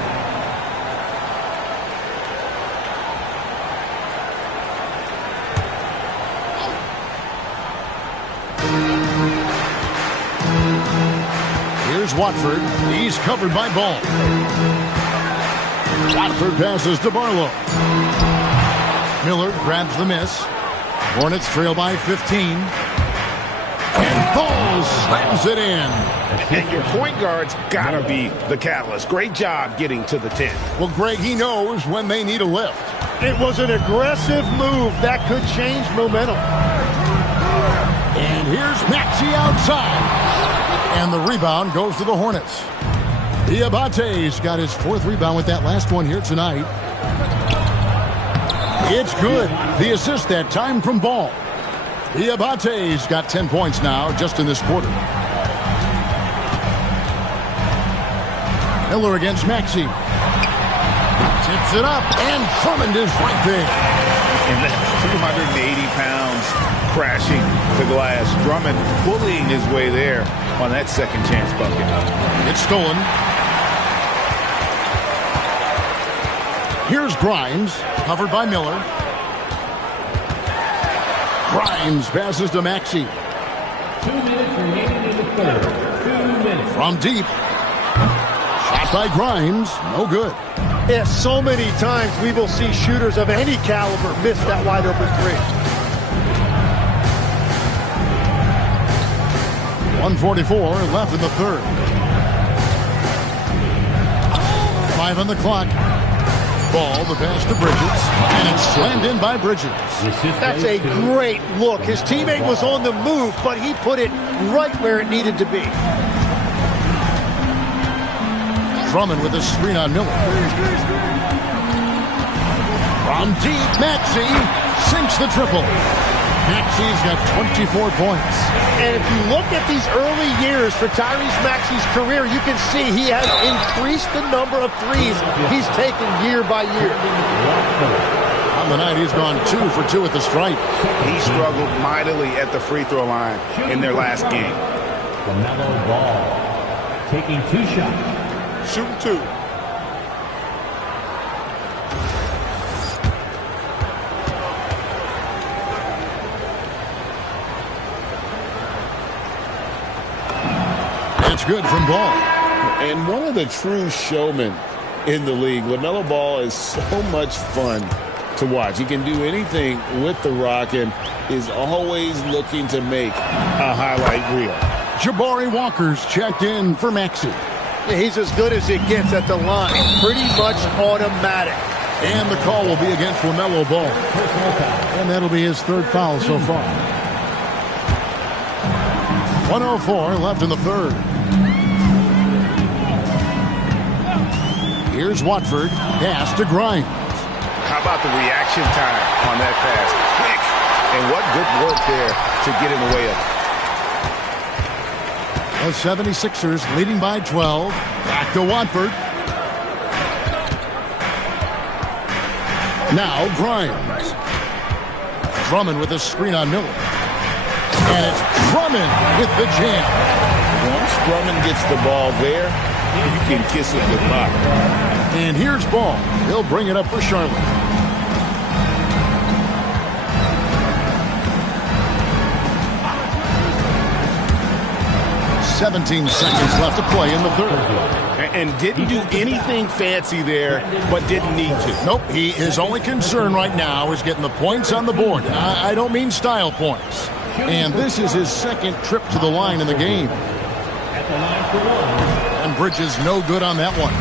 Here's Watford. He's covered by Ball. Watford passes to Barlow. Miller grabs the miss. Hornets trail by 15. And Ball slams it in. And your point guard's got to be the catalyst. Great job getting to the 10. Well, Greg, he knows when they need a lift. It was an aggressive move that could change momentum. And here's Maxey outside. And the rebound goes to the Hornets. Diabate's got his 4th rebound with that last one here tonight. It's good. The assist that time from Ball. Diabate's got 10 points now just in this quarter. Miller against Maxey. Tips it up, and Drummond is right there. And that's 280 pounds crashing the glass. Drummond bullying his way there on that second chance bucket. It's stolen. Here's Grimes, covered by Miller. Grimes passes to Maxey. 2 minutes remaining in the third. 2 minutes. From deep. Shot by Grimes. No good. Yeah, so many times we will see shooters of any caliber miss that wide open 3. 1:44 left in the third. 5 on the clock. Ball, the pass to Bridges, and it's slammed in by Bridges. That's a great look. His teammate was on the move, but he put it right where it needed to be. Drummond with a screen on Miller. From deep, Maxey sinks the triple. Maxey's got 24 points. And if you look at these early years for Tyrese Maxey's career, you can see he has increased the number of threes he's taken year by year. On the night, he's gone 2 for 2 at the stripe. He struggled mightily at the free throw line in their last game. LaMelo Ball taking 2 shots. Shooting 2. It's good from Ball. And one of the true showmen in the league, LaMelo Ball is so much fun to watch. He can do anything with the rock and is always looking to make a highlight reel. Jabari Walker's checked in for Maxey. He's as good as it gets at the line. Pretty much automatic. And the call will be against LaMelo Ball. And that'll be his 3rd foul so far. 1:04 left in the third. Here's Watford. Pass to Grimes. How about the reaction time on that pass? Quick. And what good work there to get in the way of it. The 76ers leading by 12. Back to Watford. Now Grimes. Drummond with a screen on Miller. And it's Drummond with the jam. Once Drummond gets the ball there, you can kiss it goodbye. And here's Ball. He'll bring it up for Charlotte. 17 seconds left to play in the third. And didn't do anything fancy there, but didn't need to. Nope, his only concern right now is getting the points on the board. I don't mean style points. And this is his 2nd trip to the line in the game. And Bridges no good on that one.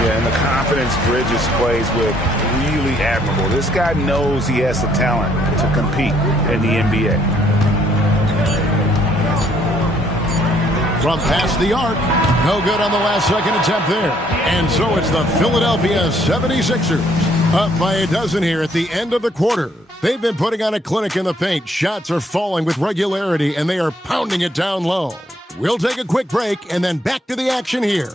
Yeah, and the confidence Bridges plays with, really admirable. This guy knows he has the talent to compete in the NBA. from past the arc. No good on the last second attempt there. And so it's the Philadelphia 76ers up by a dozen here at the end of the quarter. They've been putting on a clinic in the paint. Shots are falling with regularity, and they are pounding it down low. We'll take a quick break and then back to the action here.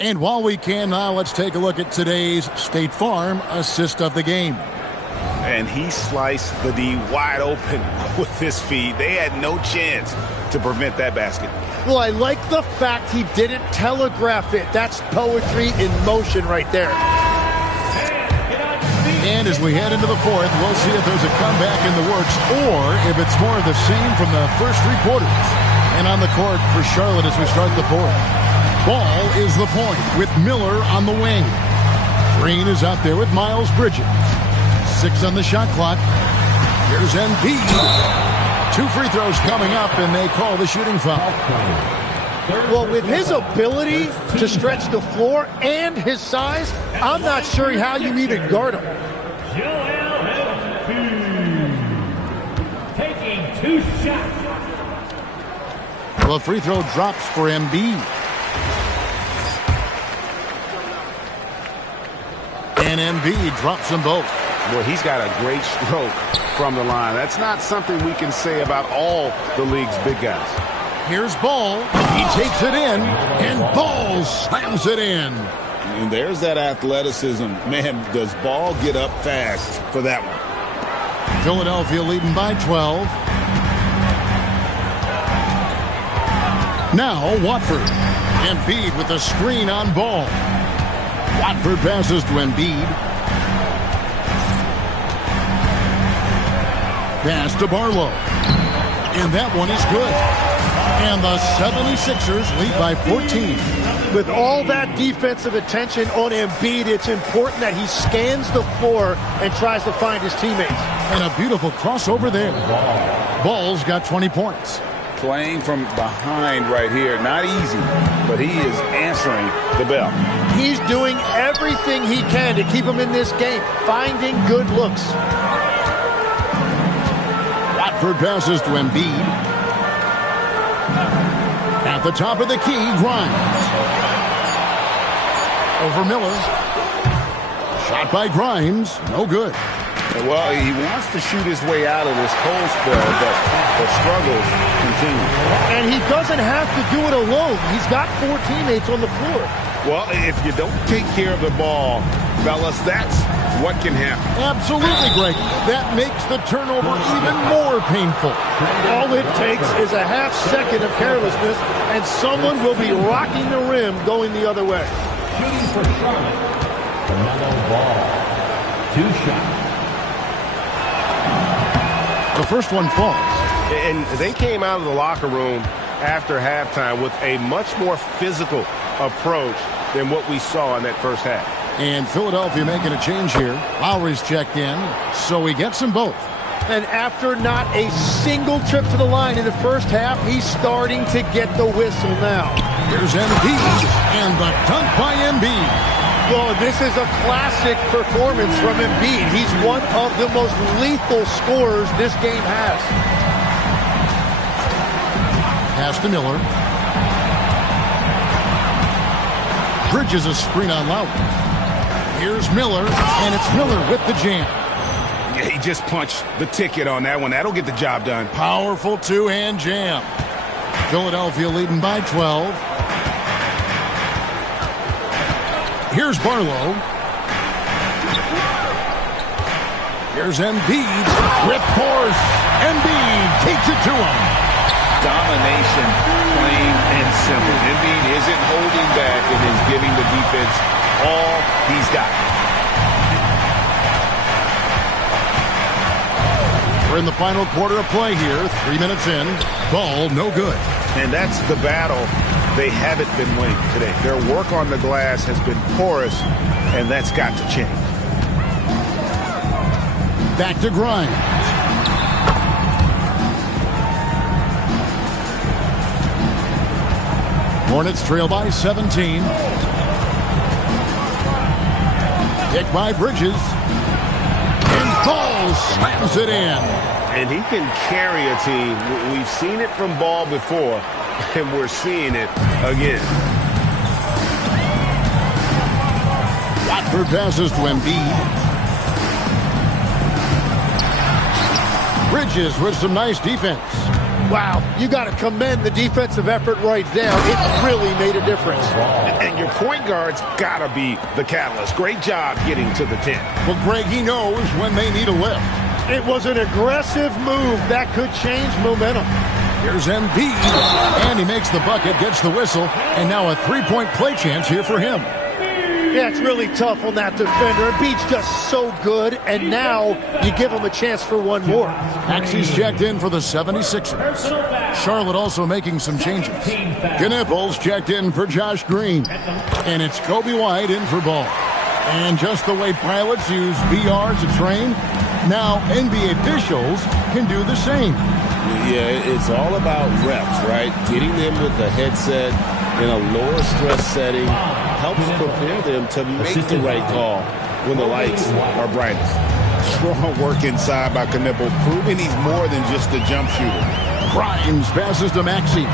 And while we can now, let's take a look at today's State Farm assist of the game. And he sliced the D wide open with his feed. They had no chance to prevent that basket. Well, I like the fact he didn't telegraph it. That's poetry in motion right there. And as we head into the fourth, we'll see if there's a comeback in the works or if it's more of the same from the first three quarters. And on the court for Charlotte as we start the fourth. Ball is the point with Miller on the wing. Green is out there with Miles Bridges. 6 on the shot clock. Here's Embiid. 2 free throws coming up, and they call the shooting foul. Well, with his ability to stretch the floor and his size, I'm not sure how you even guard him. Taking 2 shots. Well, a free throw drops for Embiid. And Embiid drops them both. Well, he's got a great stroke from the line. That's not something we can say about all the league's big guys. Here's Ball. He takes it in, and Ball slams it in. And there's that athleticism. Man, does Ball get up fast for that one. Philadelphia leading by 12. Now Watford. Embiid with a screen on Ball. Watford passes to Embiid. Pass to Barlow. And that one is good. And the 76ers lead by 14. With all that defensive attention on Embiid, it's important that he scans the floor and tries to find his teammates. And a beautiful crossover there. Ball's got 20 points. Playing from behind right here, not easy, but he is answering the bell. He's doing everything he can to keep him in this game, finding good looks. Watford passes to Embiid. At the top of the key, Grimes. Over Miller. Shot by Grimes, no good. Well, he wants to shoot his way out of this cold spell, but the struggles continue. And he doesn't have to do it alone. He's got 4 teammates on the floor. Well, if you don't take care of the ball, fellas, that's what can happen. Absolutely, Greg. That makes the turnover even more painful. All it takes is a half second of carelessness, and someone will be rocking the rim going the other way. Shooting for Charlotte. LaMelo Ball. 2 shots. The first one falls. And they came out of the locker room after halftime with a much more physical approach than what we saw in that first half. And Philadelphia making a change here. Lowry's checked in, so he gets them both. And after not a single trip to the line in the first half, he's starting to get the whistle now. Here's Embiid, and the dunk by Embiid. Well, this is a classic performance from Embiid. He's one of the most lethal scorers this game has. Pass to Miller. Bridges a screen on Lowry. Here's Miller, and it's Miller with the jam. Yeah, he just punched the ticket on that one. That'll get the job done. Powerful two-hand jam. Philadelphia leading by 12. Here's Barlow. Here's Embiid with force. Embiid takes it to him. Domination, plain and simple. Embiid isn't holding back and is giving the defense all he's got. We're in the final quarter of play here. 3 minutes in. Ball no good. And that's the battle they haven't been winning today. Their work on the glass has been porous, and that's got to change. Back to Grimes. Hornets trail by 17. Kick by Bridges. And Ball slams it in. And he can carry a team. We've seen it from Ball before, and we're seeing it again. Watford passes to Embiid. Bridges with some nice defense. Wow, you got to commend the defensive effort right there. It really made a difference. And your point guard's got to be the catalyst. Great job getting to the 10. Well, Greg, he knows when they need a lift. It was an aggressive move that could change momentum. Here's Embiid, and he makes the bucket, gets the whistle, and now a three-point play chance here for him. Yeah, it's really tough on that defender. Embiid's just so good, and now you give him a chance for one more. Maxey's checked in for the 76ers. Charlotte also making some changes. Knipples checked in for Josh Green, and it's Kobe White in for Ball. And just the way pilots use VR to train, now NBA officials can do the same. Yeah, it's all about reps, right? Getting them with a headset in a lower stress setting helps prepare them to make the right call when the lights are brightest. Strong work inside by Knippel, proving he's more than just a jump shooter. Grimes passes to Maxey.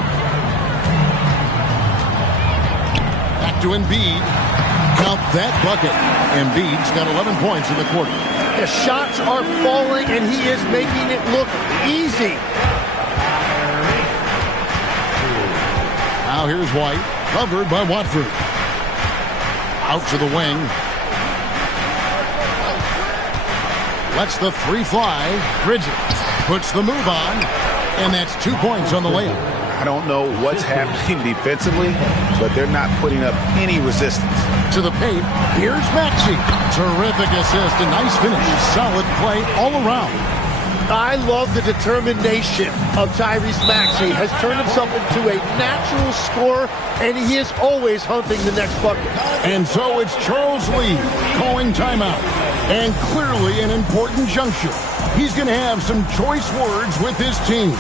Back to Embiid. Count that bucket. Embiid's got 11 points in the quarter. The shots are falling, and he is making it look easy. Now here's White, covered by Watford. Out to the wing. Lets the three fly. Bridges puts the move on, and that's 2 points on the layup. I don't know what's happening defensively, but they're not putting up any resistance. To the paint, here's Maxey. Terrific assist, a nice finish. Solid play all around. I love the determination of Tyrese Maxey. Has turned himself into a natural scorer, and he is always hunting the next bucket. And so it's Charles Lee calling timeout. And clearly an important juncture. He's going to have some choice words with his team.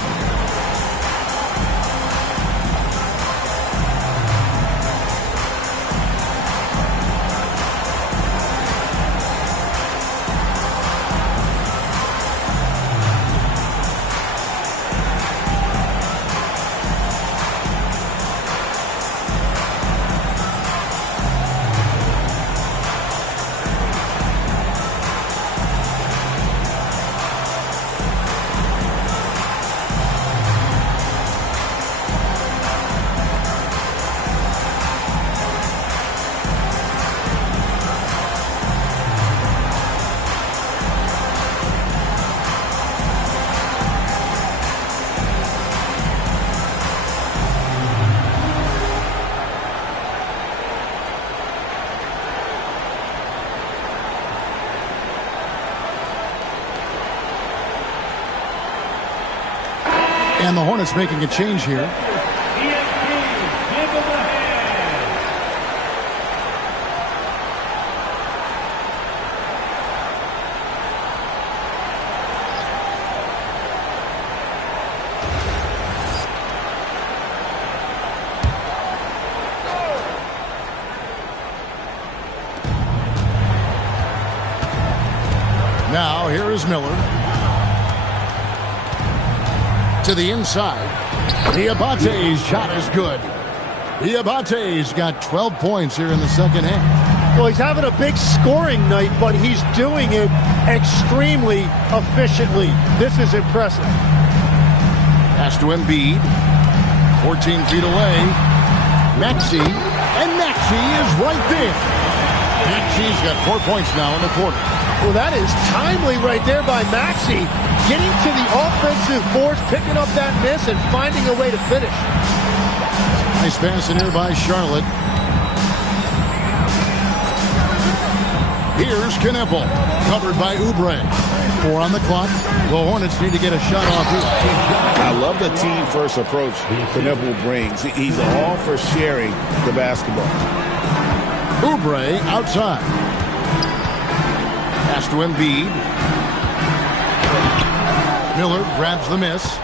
And the Hornets making a change here. Now here is Miller. To the inside. Diabate's shot is good. Diabate's got 12 points here in the second half. Well, he's having a big scoring night, but he's doing it extremely efficiently. This is impressive. Pass to Embiid. 14 feet away. Maxey. And Maxey is right there. Maxey's got 4 points now in the quarter. Well, that is timely right there by Maxey. Getting to the offensive boards, picking up that miss, and finding a way to finish. Nice pass in here by Charlotte. Here's Knippel, covered by Oubre. 4 on the clock. The Hornets need to get a shot off here. I love the team-first approach Knippel brings. He's all for sharing the basketball. Oubre outside. Pass to Embiid. Miller grabs the miss.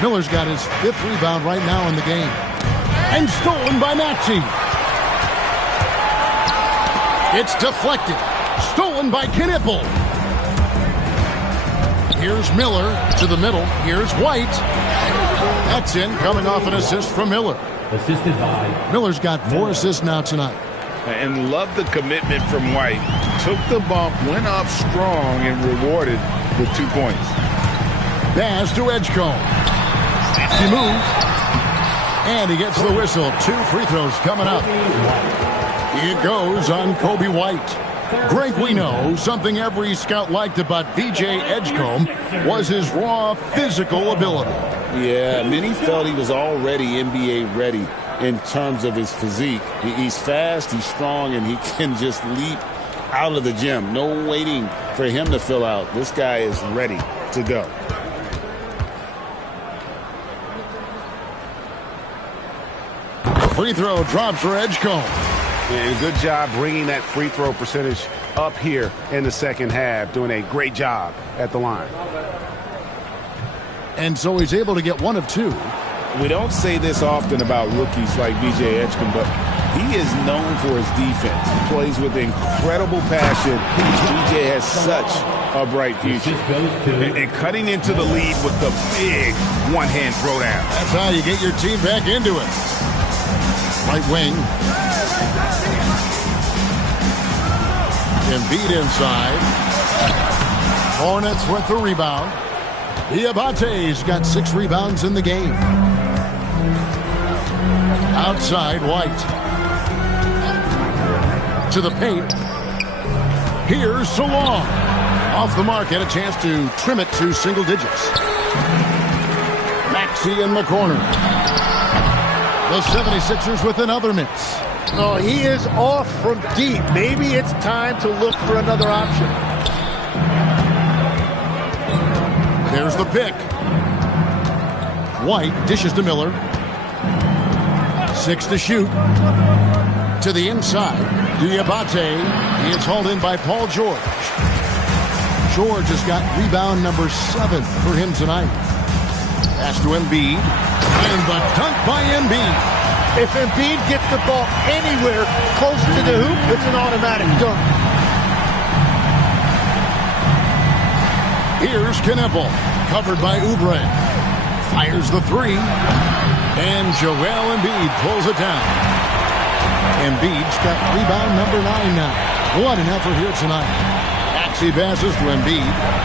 Miller's got his 5th rebound right now in the game. And stolen by Maxey. It's deflected. Stolen by Knipple. Here's Miller to the middle. Here's White. That's in, coming off an assist from Miller. Assisted by Miller's got 4 assists now tonight. And love the commitment from White. Took the bump, went up strong, and rewarded with 2 points. Pass to Edgecombe. He moves. And he gets the whistle. 2 free throws coming up. It goes on Kobe White. Greg, we know something every scout liked about VJ Edgecombe was his raw physical ability. Yeah, many felt he was already NBA ready in terms of his physique. He's fast, he's strong, and he can just leap out of the gym. No waiting for him to fill out. This guy is ready to go. Free throw drops for Edgecombe. And good job bringing that free throw percentage up here in the second half. Doing a great job at the line. And so he's able to get 1 of 2. We don't say this often about rookies like VJ Edgecombe, but he is known for his defense. He plays with incredible passion. VJ has such a bright future. And cutting into the lead with the big one-hand throwdown. That's how you get your team back into it. Right wing. Embiid inside. Hornets with the rebound. Diabate's got 6 rebounds in the game. Outside, White. To the paint. Here's Salong. Off the mark, had a chance to trim it to single digits. Maxey in the corner. The 76ers with another miss. Oh, he is off from deep. Maybe it's time to look for another option. There's the pick. White dishes to Miller. 6 to shoot. To the inside. Diabate. He is hauled in by Paul George. George has got rebound number 7 for him tonight. Pass to Embiid. And the dunk by Embiid. If Embiid gets the ball anywhere close to the hoop, it's an automatic dunk. Here's Knipple, covered by Oubre. Fires the 3. And Joel Embiid pulls it down. Embiid's got rebound number 9 now. What an effort here tonight. Maxey passes to Embiid.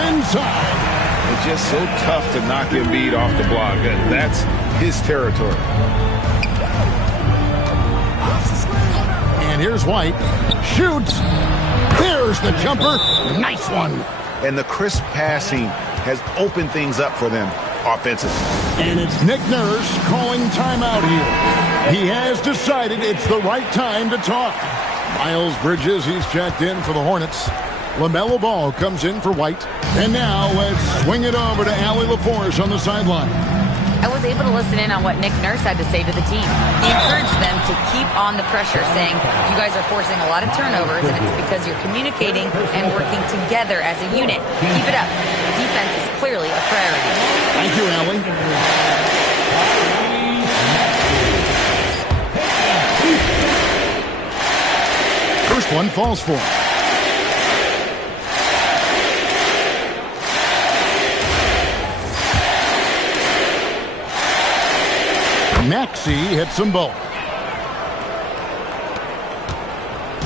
Inside. It's just so tough to knock Embiid off the block. That's his territory. And here's White. Shoots. There's the jumper. Nice one. And the crisp passing has opened things up for them offensively. And it's Nick Nurse calling timeout here. He has decided it's the right time to talk. Miles Bridges, he's checked in for the Hornets. LaMelo Ball comes in for White. And now let's swing it over to Allie LaForce on the sideline. I was able to listen in on what Nick Nurse had to say to the team. He encouraged them to keep on the pressure, saying, you guys are forcing a lot of turnovers, and it's because you're communicating and working together as a unit. Keep it up. Defense is clearly a priority. Thank you, Allie. First one falls for him. Maxey hits them both.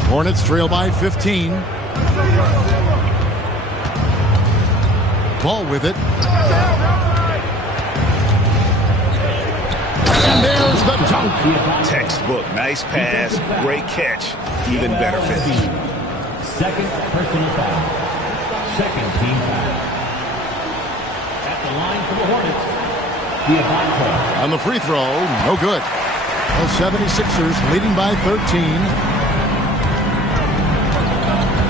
Hornets trail by 15. Ball with it. And there's the dunk. Textbook. Nice pass. Great catch. Even better finish. Second personal foul. Second team foul. At the line for the Hornets. On the free throw, no good. The 76ers leading by 13.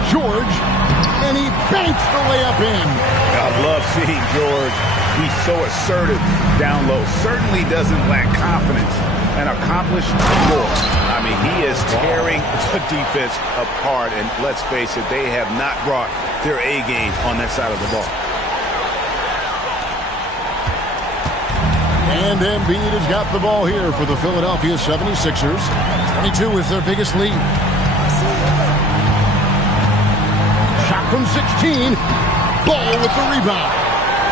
George, and he banks the layup in. I love seeing George. He's so assertive down low. Certainly doesn't lack confidence and accomplish more. I mean, he is tearing the defense apart, and let's face it, they have not brought their A game on that side of the ball. And Embiid has got the ball here for the Philadelphia 76ers. 22 is their biggest lead. Shot from 16. Ball with the rebound.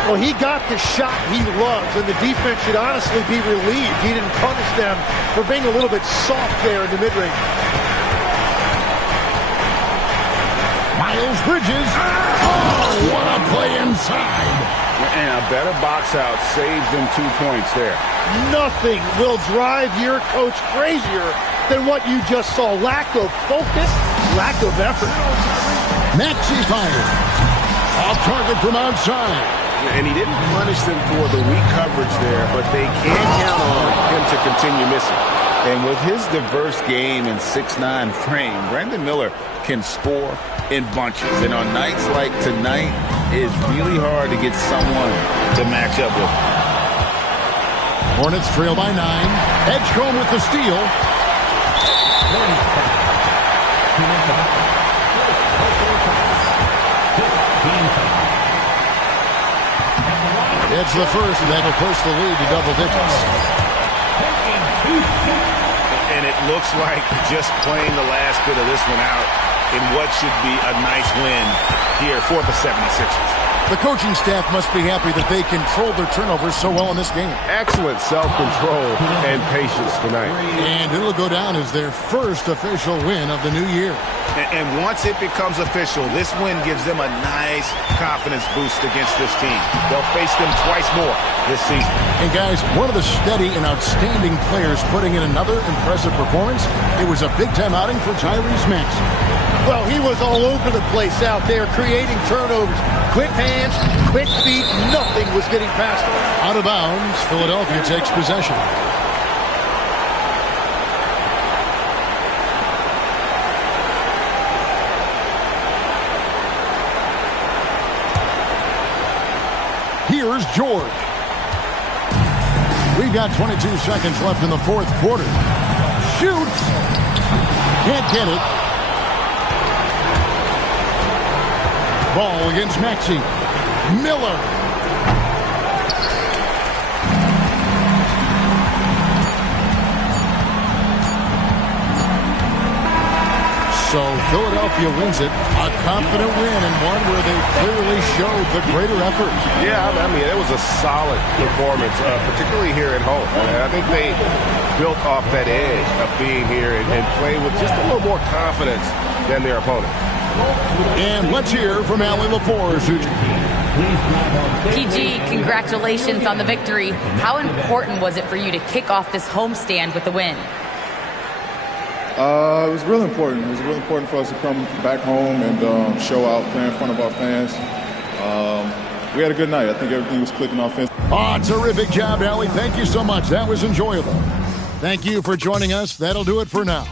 Well, he got the shot he loves, and the defense should honestly be relieved. He didn't punish them for being a little bit soft there in the mid-range. Miles Bridges. Oh, what a play inside. And a better box out saves them 2 points there. Nothing will drive your coach crazier than what you just saw. Lack of focus, lack of effort. Maxey fired. Off target from outside. And he didn't punish them for the weak coverage there, but they can't count on him to continue missing. And with his diverse game and 6'9" frame, Brandon Miller can score in bunches. And on nights like tonight, it's really hard to get someone to match up with him. Hornets trail by 9. Edgecombe with the steal. It's the first, and that'll push the lead to double digits. And it looks like just playing the last bit of this one out in what should be a nice win here for the 76ers. The coaching staff must be happy that they controlled their turnovers so well in this game. Excellent self-control and patience tonight. And it'll go down as their first official win of the new year. And once it becomes official, this win gives them a nice confidence boost against this team. They'll face them twice more this season. And guys, one of the steady and outstanding players putting in another impressive performance, it was a big-time outing for Tyrese Maxey. Well, he was all over the place out there, creating turnovers. Quick hands, quick feet, nothing was getting past him. Out of bounds, Philadelphia takes possession. Here's George. We've got 22 seconds left in the fourth quarter. Shoots. Can't get it. Ball against Maxey. Miller. So Philadelphia wins it. A confident win and one where they clearly showed the greater effort. Yeah, I mean, it was a solid performance, particularly here at home. I think they built off that edge of being here and playing with just a little more confidence than their opponent. And let's hear from Allie LaForce. PG, congratulations on the victory. How important was it for you to kick off this homestand with the win? It was really important. It was really important for us to come back home and show out, play in front of our fans. We had a good night. I think everything was clicking offensively. Oh, terrific job, Allie. Thank you so much. That was enjoyable. Thank you for joining us. That'll do it for now.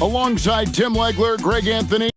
Alongside Tim Legler, Greg Anthony.